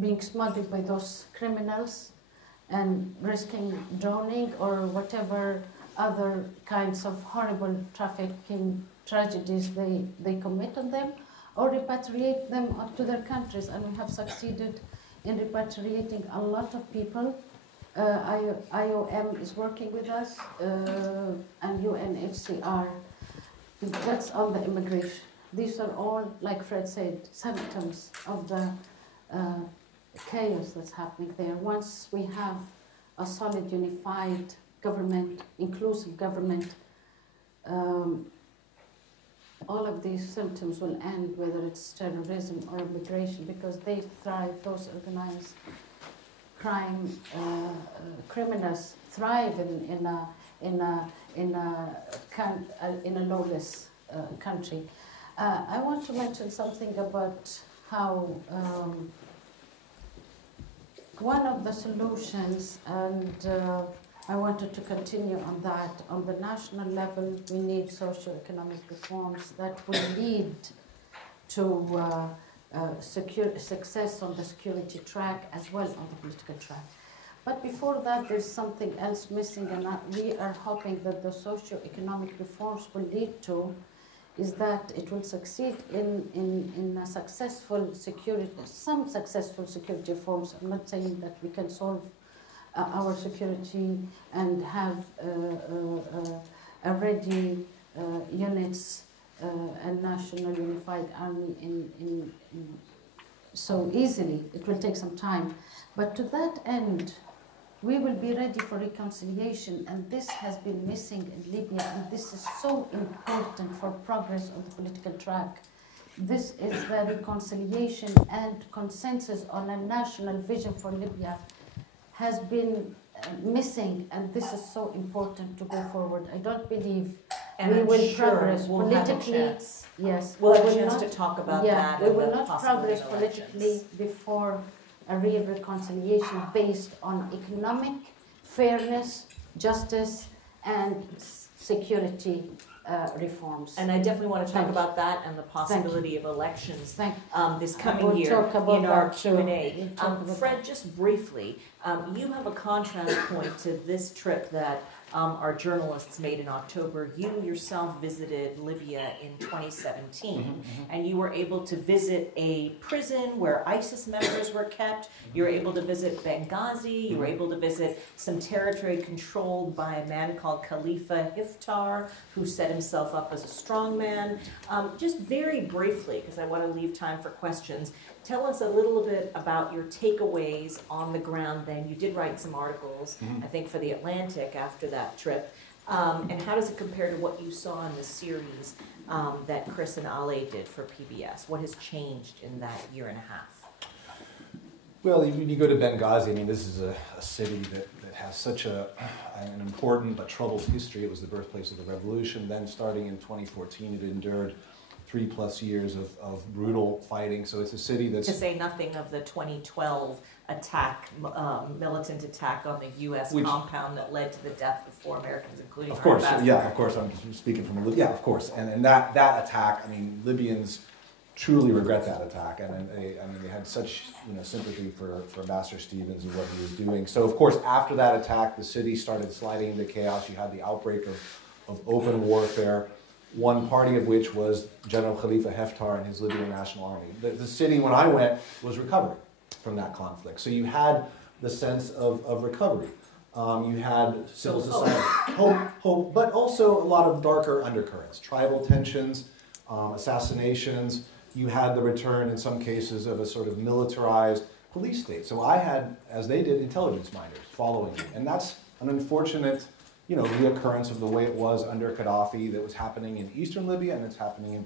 being smuggled by those criminals and risking drowning, or whatever other kinds of horrible trafficking tragedies they commit on them, or repatriate them up to their countries. And we have succeeded in repatriating a lot of people. IOM is working with us, and UNHCR. That's on the immigration. These are all, like Fred said, symptoms of the chaos that's happening there. Once we have a solid, unified government, inclusive government, all of these symptoms will end, whether it's terrorism or immigration, because they thrive. Those organized crime criminals thrive in a lawless country. I want to mention something about how one of the solutions, and I wanted to continue on that, on the national level, we need socio-economic reforms that will lead to success on the security track as well on the political track. But before that, there's something else missing, and we are hoping that the socio-economic reforms will lead to is that it will succeed in a successful security, some successful security reforms. I'm not saying that we can solve our security and have a ready units and national unified army in so easily. It will take some time. But to that end, we will be ready for reconciliation, and this has been missing in Libya, and this is so important for progress on the political track. This is the reconciliation and consensus on a national vision for Libya has been missing, and this is so important to go forward. I don't believe we will progress politically. Yes, we'll have a chance to talk about that. We will not progress politically before a real reconciliation based on economic fairness, justice, and security reforms. And I definitely want to talk about that and the possibility of elections this coming year in our Q&A. Fred, just briefly, you have a contrast point to this trip that our journalists made in October. You yourself visited Libya in 2017, and you were able to visit a prison where ISIS members were kept. You were able to visit Benghazi. You were able to visit some territory controlled by a man called Khalifa Haftar, who set himself up as a strongman. Just very briefly, because I want to leave time for questions, tell us a little bit about your takeaways on the ground then. You did write some articles, I think, for The Atlantic after that trip. And how does it compare to what you saw in the series that Chris and Ale did for PBS? What has changed in that year and a half? Well, when you go to Benghazi, I mean, this is a city that has such an important but troubled history. It was the birthplace of the revolution. Then starting in 2014, it endured 3+ years of brutal fighting. So it's a city that's... To say nothing of the 2012 attack, militant attack on the U.S. compound that led to the death of 4 Americans, including our ambassador. Yeah, of course. I'm speaking from Libya. Yeah, of course. And that attack, I mean, Libyans truly regret that attack. And they had such sympathy for Ambassador Stevens and what he was doing. So, of course, after that attack, the city started sliding into chaos. You had the outbreak of open warfare, one party of which was General Khalifa Haftar and his Libyan National Army. The city, when I went, was recovering from that conflict. So you had the sense of recovery. You had civil society, hope, but also a lot of darker undercurrents, tribal tensions, assassinations. You had the return, in some cases, of a sort of militarized police state. So I had, as they did, intelligence miners following me. And that's an unfortunate reoccurrence of the way it was under Qaddafi that was happening in Eastern Libya and it's happening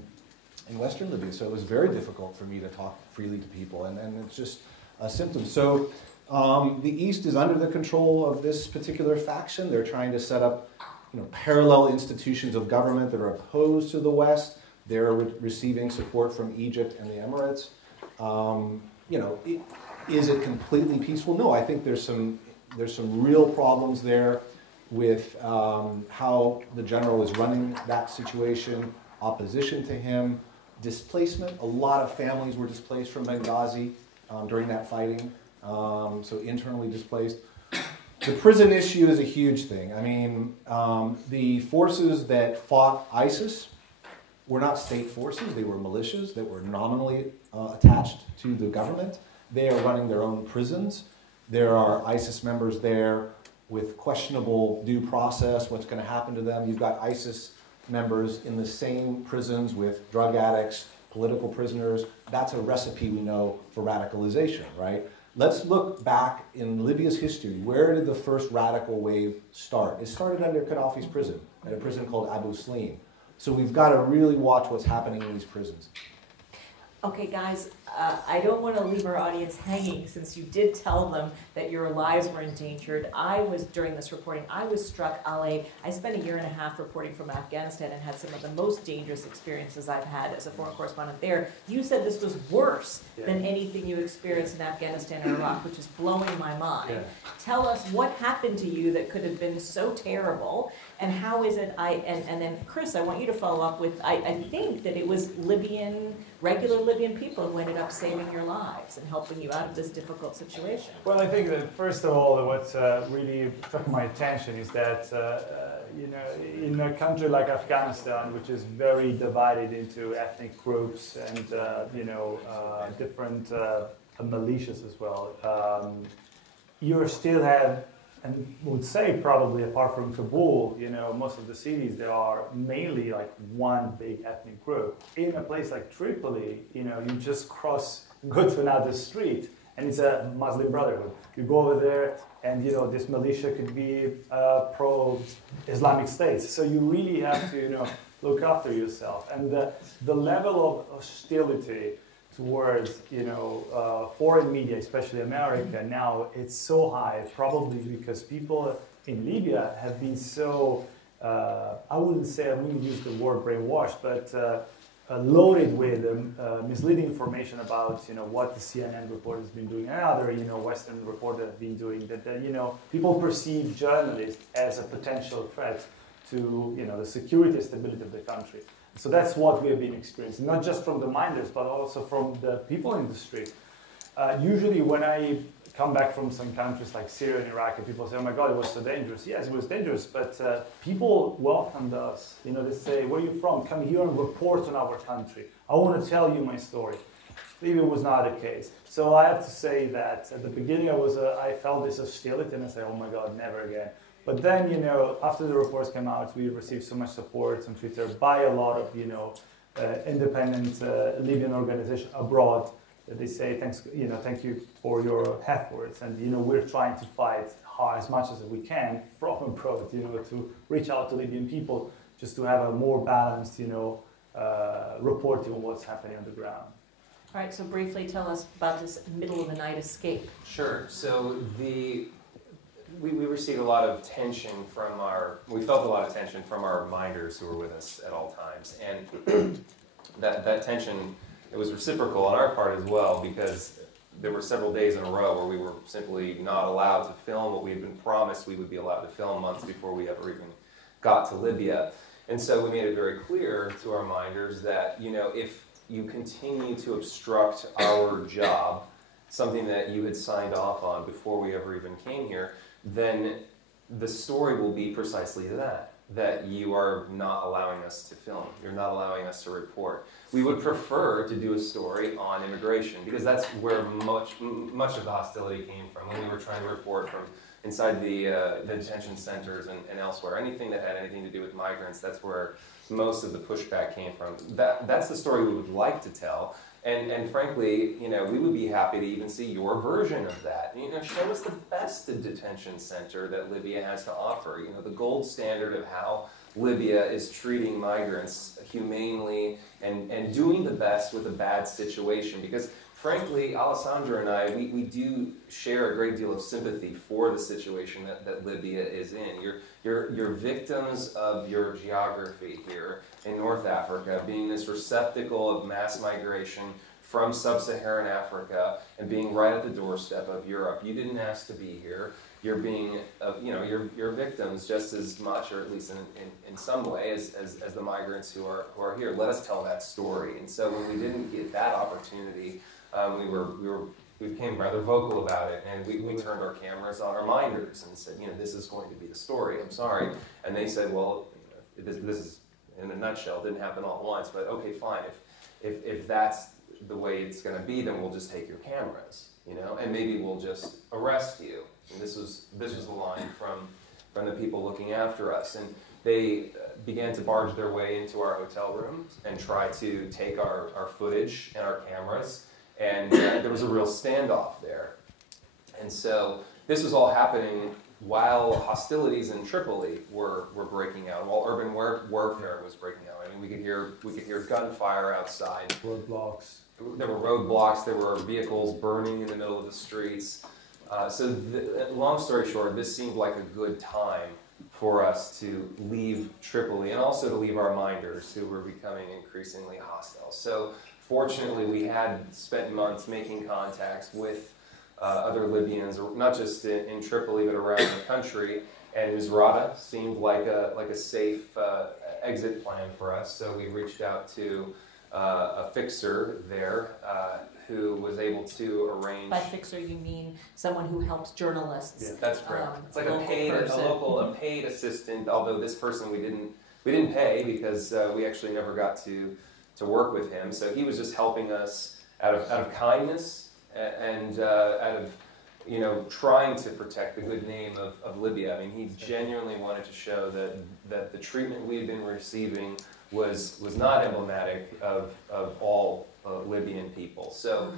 in Western Libya. So it was very difficult for me to talk freely to people, and it's just a symptom. So the East is under the control of this particular faction. They're trying to set up parallel institutions of government that are opposed to the West. They're receiving support from Egypt and the Emirates. Is it completely peaceful? No, I think there's some real problems there with how the general is running that situation, opposition to him, displacement. A lot of families were displaced from Benghazi during that fighting, so internally displaced. The prison issue is a huge thing. I mean, the forces that fought ISIS were not state forces. They were militias that were nominally attached to the government. They are running their own prisons. There are ISIS members there with questionable due process, what's going to happen to them. You've got ISIS members in the same prisons with drug addicts, political prisoners. That's a recipe we know for radicalization, right? Let's look back in Libya's history. Where did the first radical wave start? It started under Qaddafi's prison, at a prison called Abu Slim. So we've got to really watch what's happening in these prisons. Okay, guys, I don't want to leave our audience hanging since you did tell them that your lives were endangered. During this reporting, I was struck, Ale. I spent a year and a half reporting from Afghanistan and had some of the most dangerous experiences I've had as a foreign correspondent there. You said this was worse than anything you experienced in Afghanistan or Iraq, which is blowing my mind. Tell us what happened to you that could have been so terrible, and how is it, and then Chris, I want you to follow up with, I think that it was regular Libyan people who ended up saving your lives and helping you out of this difficult situation. Well, I think that first of all, what really took my attention is that in a country like Afghanistan, which is very divided into ethnic groups and different militias as well, you still have, and would say probably apart from Kabul, most of the cities, there are mainly like one big ethnic group. In a place like Tripoli, you just go to another street, and it's a Muslim Brotherhood. You go over there, and this militia could be pro-Islamic State. So you really have to look after yourself. And the level of hostility towards foreign media, especially America, now it's so high, probably because people in Libya have been so, I wouldn't use the word brainwashed, but loaded with misleading information about what the CNN report has been doing and other Western reporters have been doing, that people perceive journalists as a potential threat to the security and stability of the country. So that's what we have been experiencing, not just from the miners, but also from the people in the street. Usually when I come back from some countries like Syria and Iraq, and people say, oh my God, it was so dangerous. Yes, it was dangerous, but people welcomed us. They say, where are you from? Come here and report on our country. I want to tell you my story. Libya was not the case. So I have to say that at the beginning I felt this hostility, and I said, oh my God, never again. But then, after the reports came out, we received so much support on Twitter by a lot of, independent Libyan organizations abroad. They say, thank you for your efforts, and we're trying to fight hard as much as we can from abroad, to reach out to Libyan people, just to have a more balanced, reporting on what's happening on the ground. All right, so briefly tell us about this middle of the night escape. Sure. So we received a lot of tension we felt a lot of tension from our minders who were with us at all times, and that tension. It was reciprocal on our part as well, because there were several days in a row where we were simply not allowed to film what we had been promised we would be allowed to film months before we ever even got to Libya. And so we made it very clear to our minders that, if you continue to obstruct our job, something that you had signed off on before we ever even came here, then the story will be precisely that you are not allowing us to film. You're not allowing us to report. We would prefer to do a story on immigration, because that's where much of the hostility came from when we were trying to report from inside the detention centers and elsewhere. Anything that had anything to do with migrants, that's where most of the pushback came from. That's the story we would like to tell. And frankly, we would be happy to even see your version of that. Show us the best detention center that Libya has to offer. The gold standard of how Libya is treating migrants humanely and doing the best with a bad situation. Because frankly, Alessandro and I, we do share a great deal of sympathy for the situation that Libya is in. You're victims of your geography here in North Africa, being this receptacle of mass migration from sub-Saharan Africa and being right at the doorstep of Europe. You didn't ask to be here. You're being, you're victims just as much, or at least in some way, as the migrants who are here. Let us tell that story. And so when we didn't get that opportunity, we became rather vocal about it, and we turned our cameras on our minders and said, this is going to be the story. I'm sorry. And they said, well, this is, in a nutshell, didn't happen all at once, but okay, fine. If that's the way it's going to be, then we'll just take your cameras, and maybe we'll just arrest you. And this was the line from the people looking after us, and they began to barge their way into our hotel room and try to take our footage and our cameras, and there was a real standoff there. And so this was all happening while hostilities in Tripoli were breaking out, while urban warfare was breaking out. I mean, we could hear gunfire outside. Roadblocks. There were roadblocks. There were vehicles burning in the middle of the streets. So long story short, this seemed like a good time for us to leave Tripoli and also to leave our minders, who were becoming increasingly hostile. So fortunately, we had spent months making contacts with other Libyans, not just in Tripoli, but around the country. And Misrata seemed like a safe exit plan for us. So we reached out to a fixer there who was able to arrange. By fixer, you mean someone who helps journalists? Yeah, that's correct. It's like a paid assistant. Although this person we didn't pay, because we actually never got to work with him. So he was just helping us out of kindness and out of trying to protect the good name of Libya. I mean, he genuinely wanted to show that the treatment we had been receiving was not emblematic of all Libyan people. So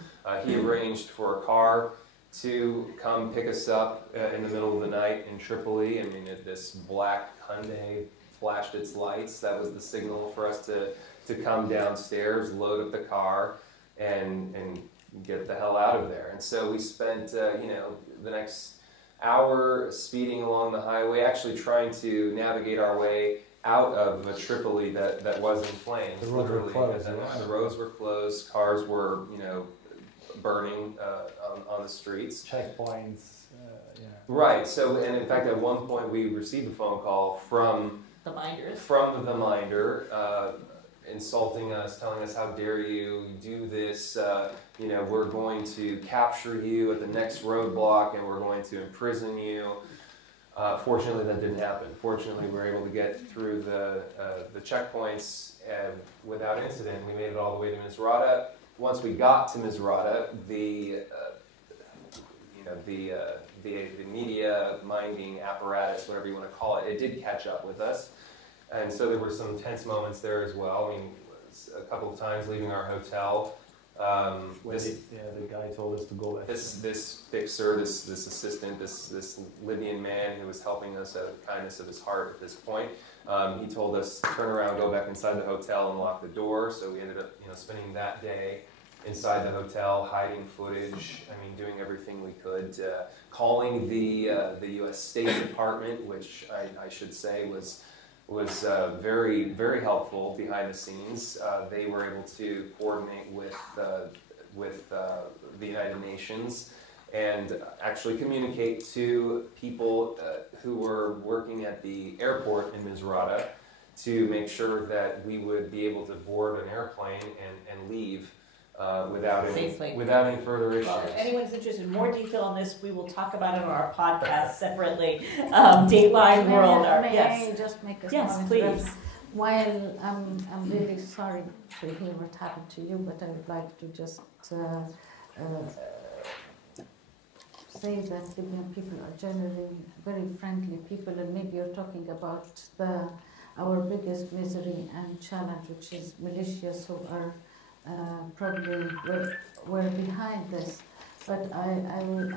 he arranged for a car to come pick us up in the middle of the night in Tripoli. I mean, this black Hyundai flashed its lights. That was the signal for us to come downstairs, load up the car, and get the hell out of there. And so we spent the next hour speeding along the highway, actually trying to navigate our way out of a Tripoli that was in flames. The roads were closed. The roads were closed. Cars were burning on the streets. Checkpoints. Right. So, and in fact, at one point we received a phone call from the minders. From the minder, insulting us, telling us, how dare you do this, you know, we're going to capture you at the next roadblock and we're going to imprison you. Fortunately, that didn't happen. Fortunately, we were able to get through the checkpoints without incident. We made it all the way to Misrata. Once we got to Misrata, the media minding apparatus, whatever you want to call it, it did catch up with us. And so there were some tense moments there as well. I mean, a couple of times leaving our hotel. The guy told us to go left. This fixer, this assistant, this Libyan man who was helping us out of the kindness of his heart at this point, he told us, turn around, go back inside the hotel and lock the door. So we ended up, you know, spending that day inside the hotel, hiding footage. I mean, doing everything we could, calling the U.S. State Department, which I should say was very, very helpful behind the scenes. They were able to coordinate with the United Nations and actually communicate to people who were working at the airport in Misrata to make sure that we would be able to board an airplane and leave without any further issues. Well, if anyone's interested in more detail on this, we will talk about it on our podcast separately. Dateline World. May I just make a yes, please. While I'm really sorry to hear what happened to you, but I would like to just say that Libyan people are generally very friendly people, and maybe you're talking about our biggest misery and challenge, which is militias who are probably were behind this. But I will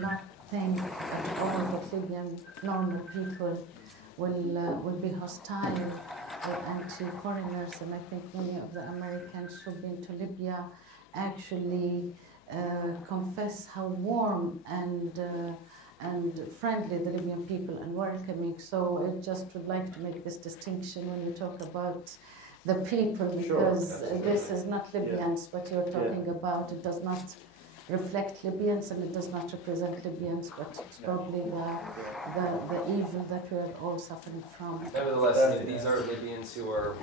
not think that all the Libyan normal people will be hostile anti-foreigners, and I think many of the Americans who've been to Libya actually confess how warm and friendly the Libyan people and welcoming. So I just would like to make this distinction when you talk about the people, because this is not Libyans, what you're talking about. It does not reflect Libyans and it does not represent Libyans, but it's probably the evil that we are all suffering from. Nevertheless, these are Libyans who are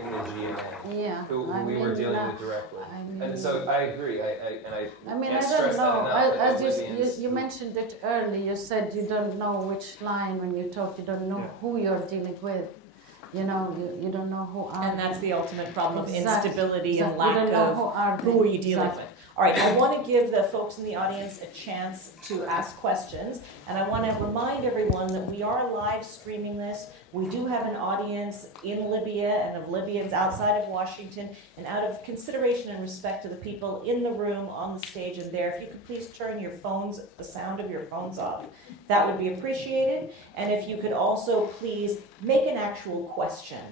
in the GNA, who we were dealing with directly. And so I agree. I don't know. As you mentioned it early, you said you don't know which line when you talk, you don't know who you're dealing with. You know, you don't know who are. And that's the ultimate problem of instability and lack of who are you dealing with. All right, I want to give the folks in the audience a chance to ask questions, and I want to remind everyone that we are live streaming this. We do have an audience in Libya and of Libyans outside of Washington, and out of consideration and respect to the people in the room, on the stage, and there, if you could please turn your phones, the sound of your phones off, that would be appreciated. And if you could also please make an actual question.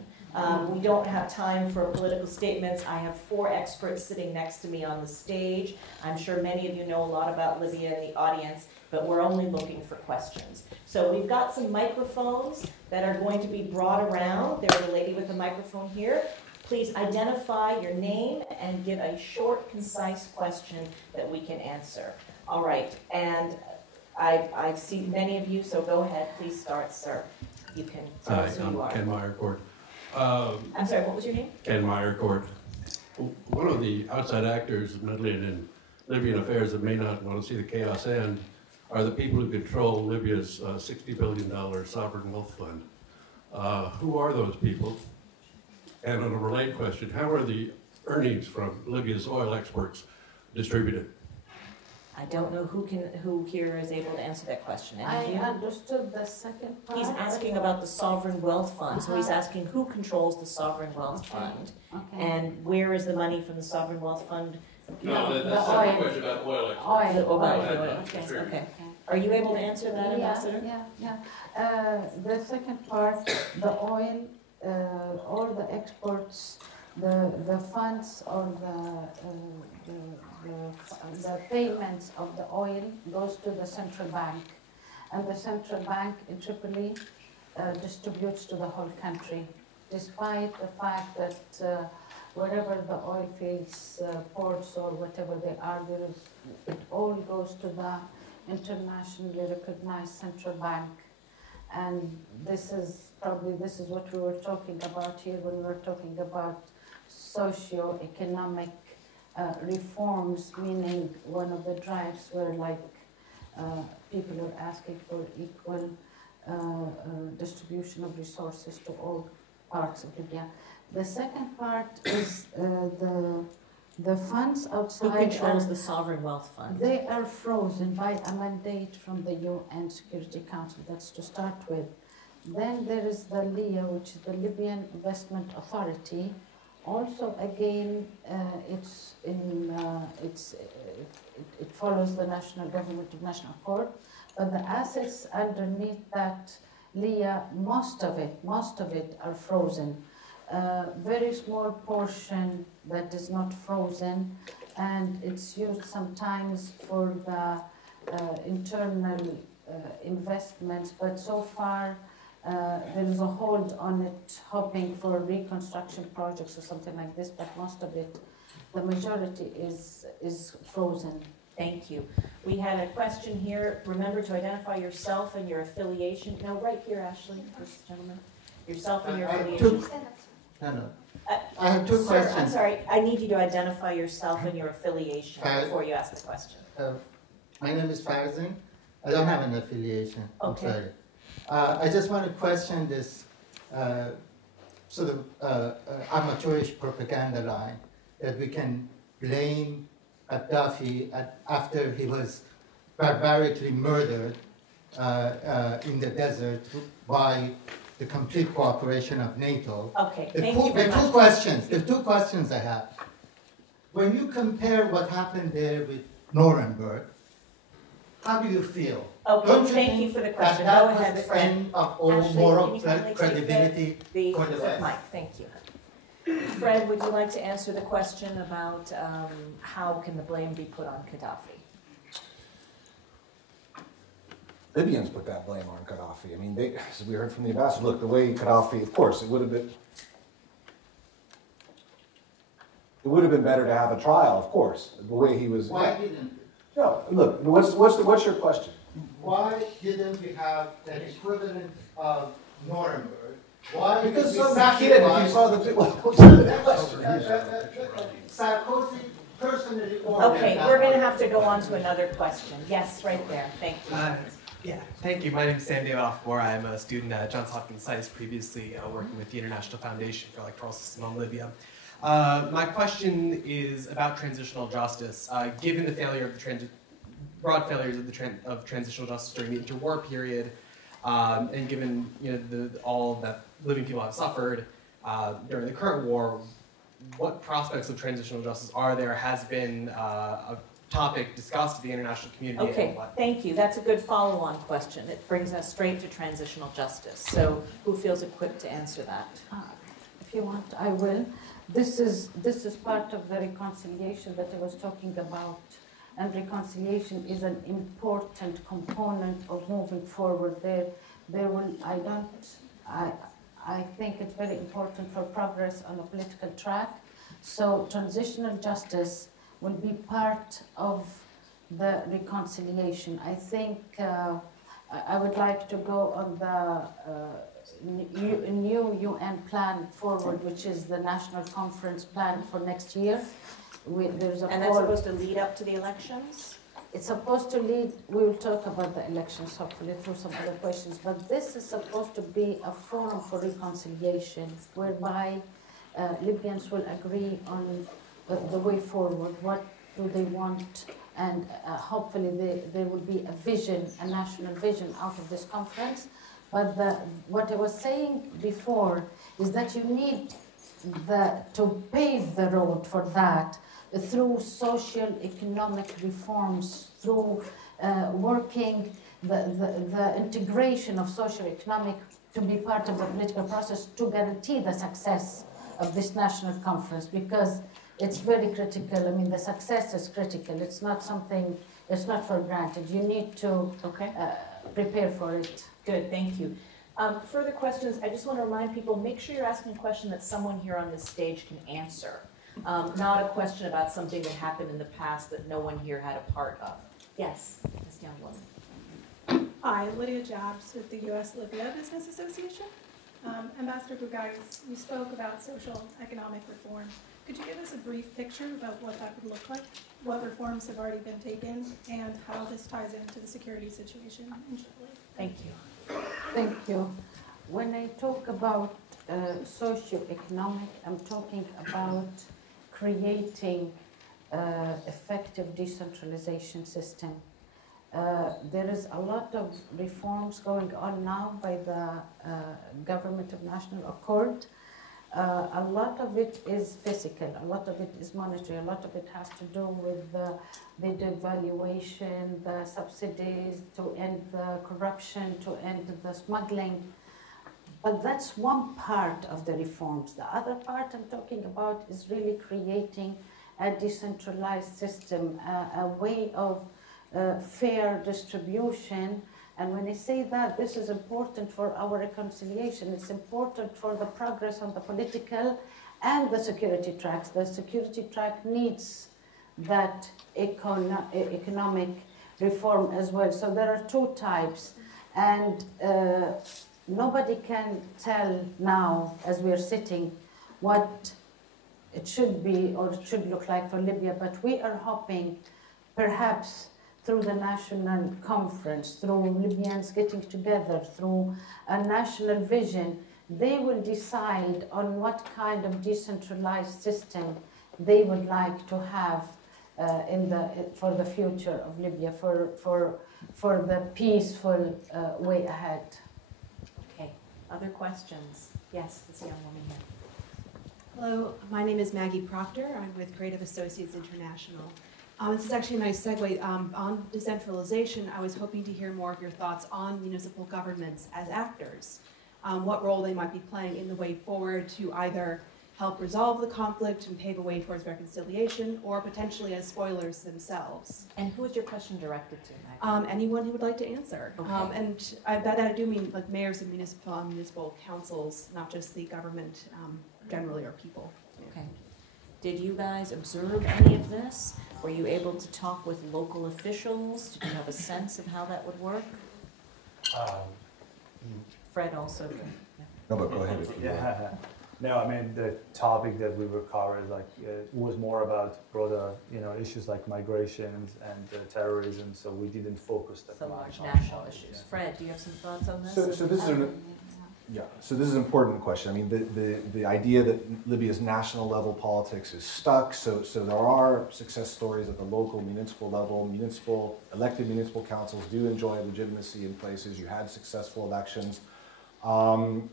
We don't have time for political statements. I have 4 experts sitting next to me on the stage. I'm sure many of you know a lot about Libya in the audience, but we're only looking for questions. So we've got some microphones that are going to be brought around. There's a lady with a microphone here. Please identify your name and give a short, concise question that we can answer. All right, and I've seen many of you, so go ahead. Please start, sir. You can tell us who you are. Ken Meyercourt. I'm sorry, what was your name? Ken Meyercourt. One of the outside actors meddling in Libyan affairs that may not want to see the chaos end are the people who control Libya's $60 billion sovereign wealth fund. Who are those people? And on a related question, how are the earnings from Libya's oil exports distributed? I don't know who here is able to answer that question. I understood the second part. He's asking about the sovereign wealth fund. So he's asking who controls the sovereign wealth fund, and where is the money from the sovereign wealth fund? No, that's the second question about oil exports. Okay. Are you able to answer that, Ambassador? Yeah. The second part, the oil, all the exports, the funds or the payments of the oil goes to the central bank, and the central bank in Tripoli distributes to the whole country, despite the fact that wherever the oil fields, ports or whatever they are, it all goes to the internationally recognized central bank. And this is what we were talking about here when we were talking about socio-economic reforms, meaning one of the drives were like people are asking for equal distribution of resources to all parts of Libya. The second part is the funds outside. Who controls the sovereign wealth fund? They are frozen by a mandate from the UN Security Council. That's to start with. Then there is the LIA, which is the Libyan Investment Authority. Also, again, it follows the National Government of National Court, but the assets underneath that LIA, most of it are frozen. Very small portion that is not frozen, and it's used sometimes for the internal investments, but so far there is a hold on it, hoping for reconstruction projects or something like this, but most of it, the majority is frozen. Thank you. We had a question here. Remember to identify yourself and your affiliation. No, right here, Ashley, this gentleman. Yourself and your affiliation. I have two Sir, questions. I'm sorry. I need you to identify yourself and your affiliation before you ask the question. My name is Farzin. I don't have an affiliation. Okay. I'm sorry. I just want to question this sort of amateurish propaganda line that we can blame Gaddafi after he was barbarically murdered in the desert by the complete cooperation of NATO. Okay, thank you very much. There are two questions I have. When you compare what happened there with Nuremberg, how do you feel? Okay, thank you for the question. Go ahead, was the Fred. end of all Ashley, moral can you kindly credibility take for the West? mic? Thank you. Fred, would you like to answer the question about how can the blame be put on Gaddafi? Libyans put that blame on Gaddafi. I mean, as we heard from the ambassador, look, the way Gaddafi, of course, it would have been better to have a trial, of course, the way he was. Why didn't? No, look, what's your question? Why didn't we have an equivalent of Nuremberg? Why? Because did we some kid, if you saw the Sarkozy personally ordered. Okay, we're going to have to go on to another question. Yes, right there. Thank you. Yeah, thank you. My name is Sam David-Offmore. I'm a student at Johns Hopkins Science, previously working with the International Foundation for Electoral System on Libya. My question is about transitional justice. Given the failure of the broad failures of transitional justice during the interwar period, and given all that Libyan people have suffered during the current war, what prospects of transitional justice are there? Has been a topic discussed with the international community. Okay, thank you. That's a good follow-on question. It brings us straight to transitional justice. So who feels equipped to answer that? If you want, I will. This is part of the reconciliation that I was talking about. And reconciliation is an important component of moving forward. I think it's very important for progress on a political track. So transitional justice will be part of the reconciliation. I think I would like to go on the new UN plan forward, which is the national conference plan for next year. And that's supposed to lead up to the elections? It's supposed to lead, we will talk about the elections hopefully through some other questions, but this is supposed to be a forum for reconciliation whereby Libyans will agree on the way forward, what do they want, and hopefully there will be a vision, a national vision out of this conference. But what I was saying before is that you need to pave the road for that through social economic reforms, through working the integration of social economic to be part of the political process to guarantee the success of this national conference, because it's very critical. I mean, the success is critical. It's not something, it's not for granted. You need to prepare for it. Good, thank you. Further questions, I just want to remind people, make sure you're asking a question that someone here on this stage can answer. Not a question about something that happened in the past that no one here had a part of. Yes, this young woman. Hi, Lydia Jobs with the U.S. Libya Business Association. Ambassador Bughaighis, you spoke about social economic reform. Could you give us a brief picture about what that would look like, what reforms have already been taken, and how this ties into the security situation in Tripoli? Thank you. Thank you. When I talk about socio-economic, I'm talking about creating effective decentralization system. There is a lot of reforms going on now by the Government of National Accord. A lot of it is physical, a lot of it is monetary, a lot of it has to do with the devaluation, the subsidies, to end the corruption, to end the smuggling. But that's one part of the reforms. The other part I'm talking about is really creating a decentralized system, a way of fair distribution. And when I say that, this is important for our reconciliation. It's important for the progress on the political and the security tracks. The security track needs that economic reform as well. So there are two types. And nobody can tell now, as we're sitting, what it should be or it should look like for Libya. But we are hoping, perhaps, through the national conference, through Libyans getting together, through a national vision, they will decide on what kind of decentralized system they would like to have for the future of Libya, for the peaceful way ahead. Okay, other questions? Yes, this young woman here. Hello, my name is Maggie Proctor. I'm with Creative Associates International. This is actually a nice segue. On decentralization, I was hoping to hear more of your thoughts on municipal governments as actors, what role they might be playing in the way forward to either help resolve the conflict and pave a way towards reconciliation, or potentially as spoilers themselves. And who is your question directed to, Maggie? Anyone who would like to answer. Okay. And that I do mean like mayors of municipal councils, not just the government generally, or people. Okay. Did you guys observe any of this? Were you able to talk with local officials? Did you have a sense of how that would work? Fred also. Yeah. No, but go ahead if you want. No, I mean, the topic that we were covered, was more about broader, issues like migrations and terrorism, so we didn't focus that much on national issues. Yeah. Fred, do you have some thoughts on this? So this is an important question. I mean, the idea that Libya's national level politics is stuck, so there are success stories at the local municipal level. Elected municipal councils do enjoy legitimacy in places. You had successful elections. In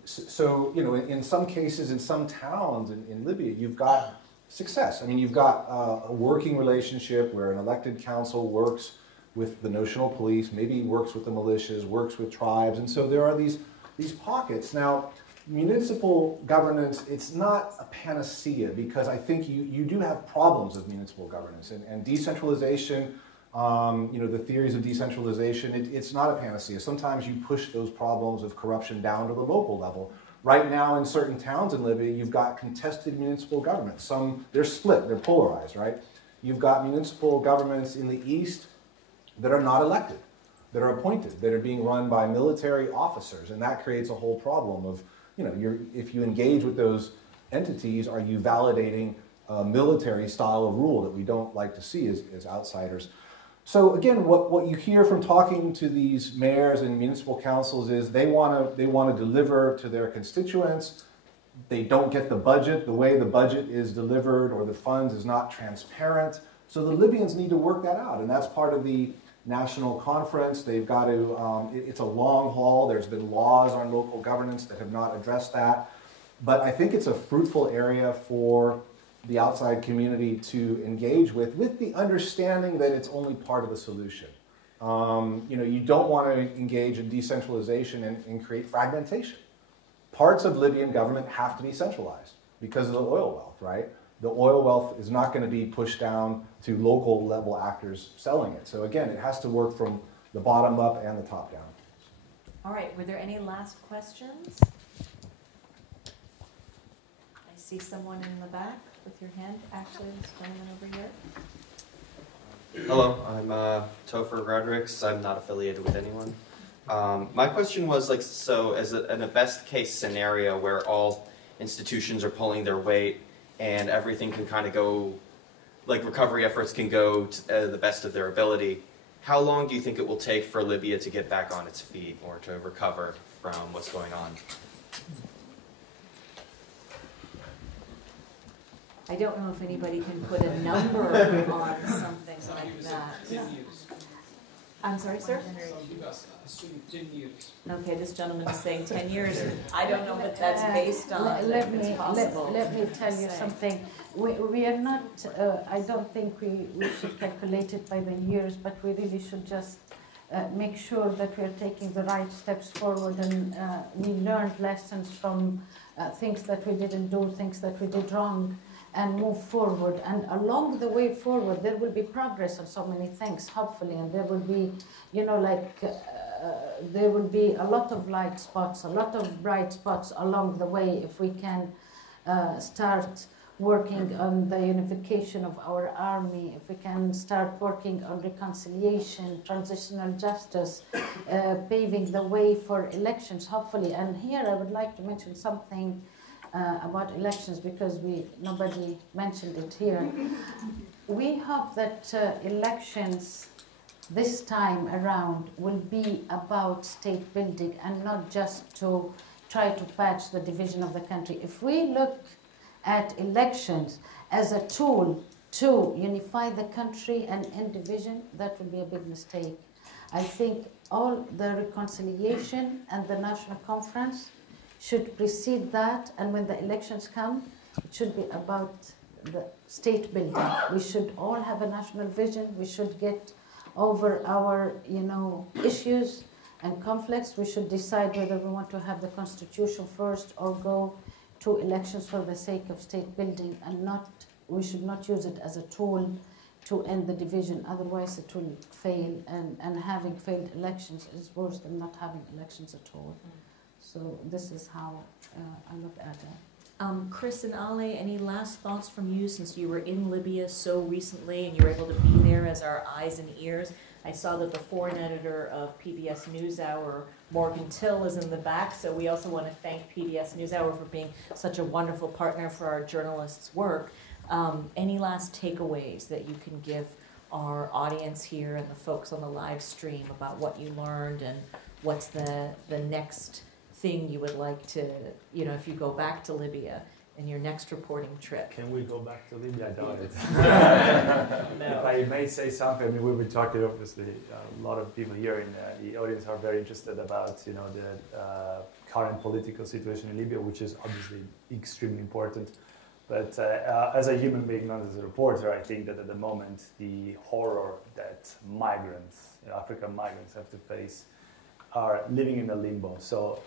some cases, in some towns in Libya, you've got success. I mean, you've got a working relationship where an elected council works with the notional police, maybe works with the militias, works with tribes, and so there are these pockets. Now, municipal governance, it's not a panacea, because I think you do have problems of municipal governance, and decentralization, the theories of decentralization, it's not a panacea. Sometimes you push those problems of corruption down to the local level. Right now in certain towns in Libya, you've got contested municipal governments. They're split, they're polarized, right? You've got municipal governments in the east that are not elected, that are appointed, that are being run by military officers, and that creates a whole problem of, if you engage with those entities, are you validating a military style of rule that we don't like to see as outsiders? So again, what you hear from talking to these mayors and municipal councils is they want to deliver to their constituents. They don't get the budget. The way the budget is delivered or the funds is not transparent. So the Libyans need to work that out, and that's part of the national conference. They've got to, it's a long haul. There's been laws on local governance that have not addressed that. But I think it's a fruitful area for the outside community to engage with the understanding that it's only part of the solution. You don't want to engage in decentralization and create fragmentation. Parts of Libyan government have to be centralized because of the oil wealth, right? The oil wealth is not going to be pushed down to local level actors selling it. So again, it has to work from the bottom up and the top down. All right, were there any last questions? I see someone in the back with your hand. Actually, there's someone over here. Hello, I'm Topher Rodrigues. I'm not affiliated with anyone. My question was like, so as in a best case scenario where all institutions are pulling their weight and everything can kind of go, like recovery efforts can go to the best of their ability, how long do you think it will take for Libya to get back on its feet or to recover from what's going on? I don't know if anybody can put a number on something like that. I'm sorry, sir? Okay, this gentleman is saying 10 years. I don't know what that's based on. Let me tell you something. We are not, I don't think we should calculate it by the years, but we really should just make sure that we are taking the right steps forward, and we learned lessons from things that we didn't do, things that we did wrong, and move forward. And along the way forward, there will be progress on so many things, hopefully, and there will be, you know, like, there will be a lot of light spots, a lot of bright spots along the way if we can start working on the unification of our army, if we can start working on reconciliation, transitional justice, paving the way for elections, hopefully. And here I would like to mention something about elections, because nobody mentioned it here. We hope that elections this time around will be about state building and not just to try to patch the division of the country. If we look at elections as a tool to unify the country and end division, that would be a big mistake. I think all the reconciliation and the national conference should precede that, and when the elections come, it should be about the state building. We should all have a national vision. We should get over our, you know, issues and conflicts. We should decide whether we want to have the constitution first or go to elections for the sake of state building, and we should not use it as a tool to end the division. Otherwise it will fail, and having failed elections is worse than not having elections at all. So this is how I look at it. Chris and Ale, any last thoughts from you, since you were in Libya so recently and you were able to be there as our eyes and ears? I saw that the foreign editor of PBS NewsHour, Morgan Till, is in the back, so we also want to thank PBS NewsHour for being such a wonderful partner for our journalists' work. Any last takeaways that you can give our audience here and the folks on the live stream about what you learned, and what's the next thing you would like to, you know, if you go back to Libya in your next reporting trip? Can we go back to Libya? I doubt it. No. If I may say something, I mean, we've been talking, obviously, a lot of people here in the audience are very interested about, you know, the current political situation in Libya, which is obviously extremely important. But as a human being, not as a reporter, I think that at the moment, the horror that migrants, African migrants, have to face are living in a limbo. So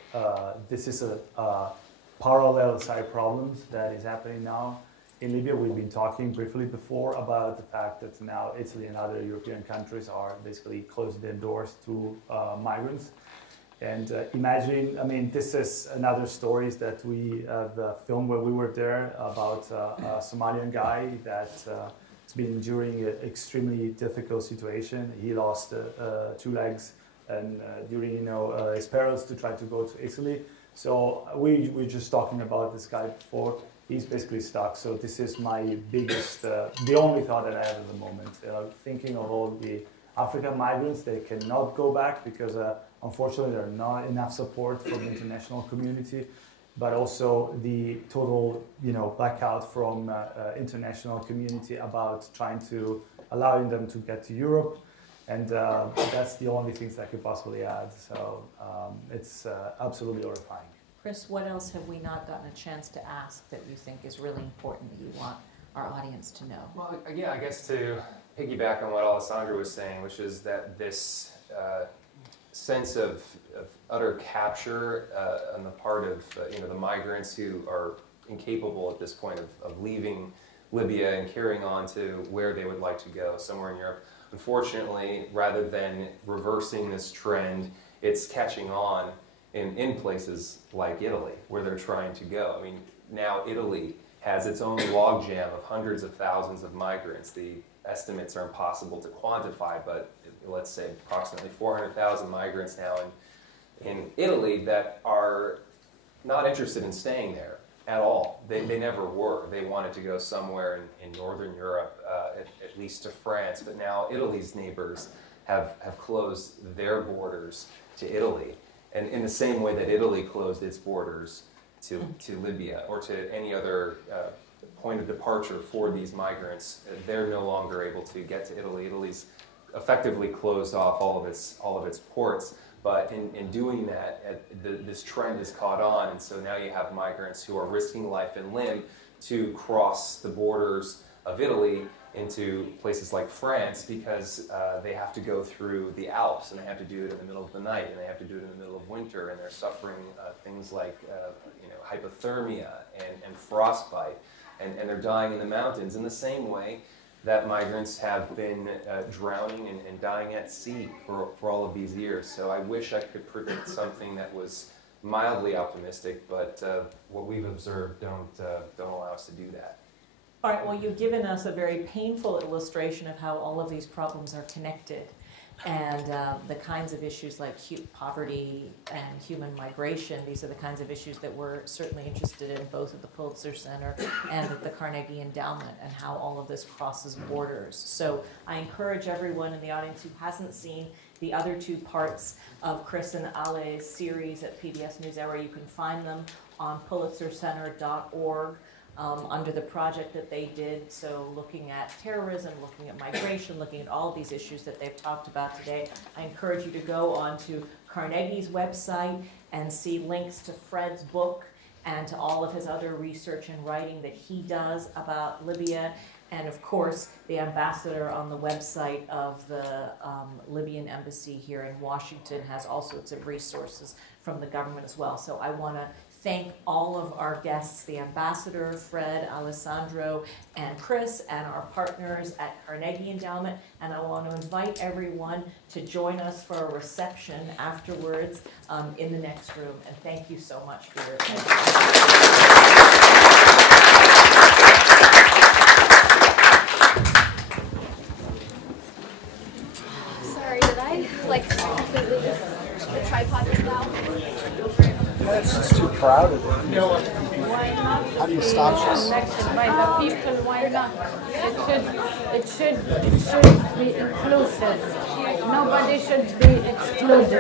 this is a parallel side problems that is happening now in Libya. We've been talking briefly before about the fact that now Italy and other European countries are basically closing their doors to migrants. And imagine, I mean, this is another stories that we have filmed when we were there about a Somalian guy that has been enduring an extremely difficult situation. He lost 2 legs, and during, you know, his perils to try to go to Italy. So we were just talking about this guy before. He's basically stuck. So this is my biggest, the only thought that I have at the moment. Thinking of all the African migrants, they cannot go back because unfortunately there are not enough support from the international community, but also the total, you know, blackout from international community about trying to allowing them to get to Europe. And that's the only things I could possibly add. So it's absolutely horrifying. Chris, what else have we not gotten a chance to ask that you think is really important that you want our audience to know? Well, yeah, I guess to piggyback on what Alessandro was saying, which is that this sense of utter capture on the part of you know, the migrants who are incapable at this point of leaving Libya and carrying on to where they would like to go, somewhere in Europe. Unfortunately, rather than reversing this trend, it's catching on in places like Italy, where they're trying to go. I mean, now Italy has its own logjam of hundreds of thousands of migrants. The estimates are impossible to quantify, but let's say approximately 400,000 migrants now in Italy that are not interested in staying there at all. They never were. They wanted to go somewhere in Northern Europe, at least to France, but now Italy's neighbors have closed their borders to Italy. And in the same way that Italy closed its borders to Libya or to any other point of departure for these migrants, they're no longer able to get to Italy. Italy's effectively closed off all of its ports. But in doing that, this trend has caught on, and so now you have migrants who are risking life and limb to cross the borders of Italy into places like France because they have to go through the Alps, and they have to do it in the middle of the night, and they have to do it in the middle of winter, and they're suffering things like hypothermia and frostbite, and they're dying in the mountains in the same way that migrants have been drowning and dying at sea for all of these years. So I wish I could predict something that was mildly optimistic, but what we've observed don't allow us to do that. All right, well, you've given us a very painful illustration of how all of these problems are connected, and the kinds of issues like poverty and human migration. These are the kinds of issues that we're certainly interested in, both at the Pulitzer Center and at the Carnegie Endowment, and how all of this crosses borders. So I encourage everyone in the audience who hasn't seen the other two parts of Chris and Ale's series at PBS NewsHour. You can find them on pulitzercenter.org. Under the project that they did, so looking at terrorism, looking at migration, looking at all these issues that they've talked about today. I encourage you to go onto Carnegie's website and see links to Fred's book and to all of his other research and writing that he does about Libya. And of course, the ambassador on the website of the Libyan embassy here in Washington has all sorts of resources from the government as well. So I want to thank all of our guests, the ambassador, Fred, Alessandro, and Chris, and our partners at Carnegie Endowment. And I want to invite everyone to join us for a reception afterwards in the next room. And thank you so much for your attention. Sorry, did I completely the tripod is down? It's just too crowded. How do you stop this? By the people, why not? It should be inclusive. Nobody should be excluded.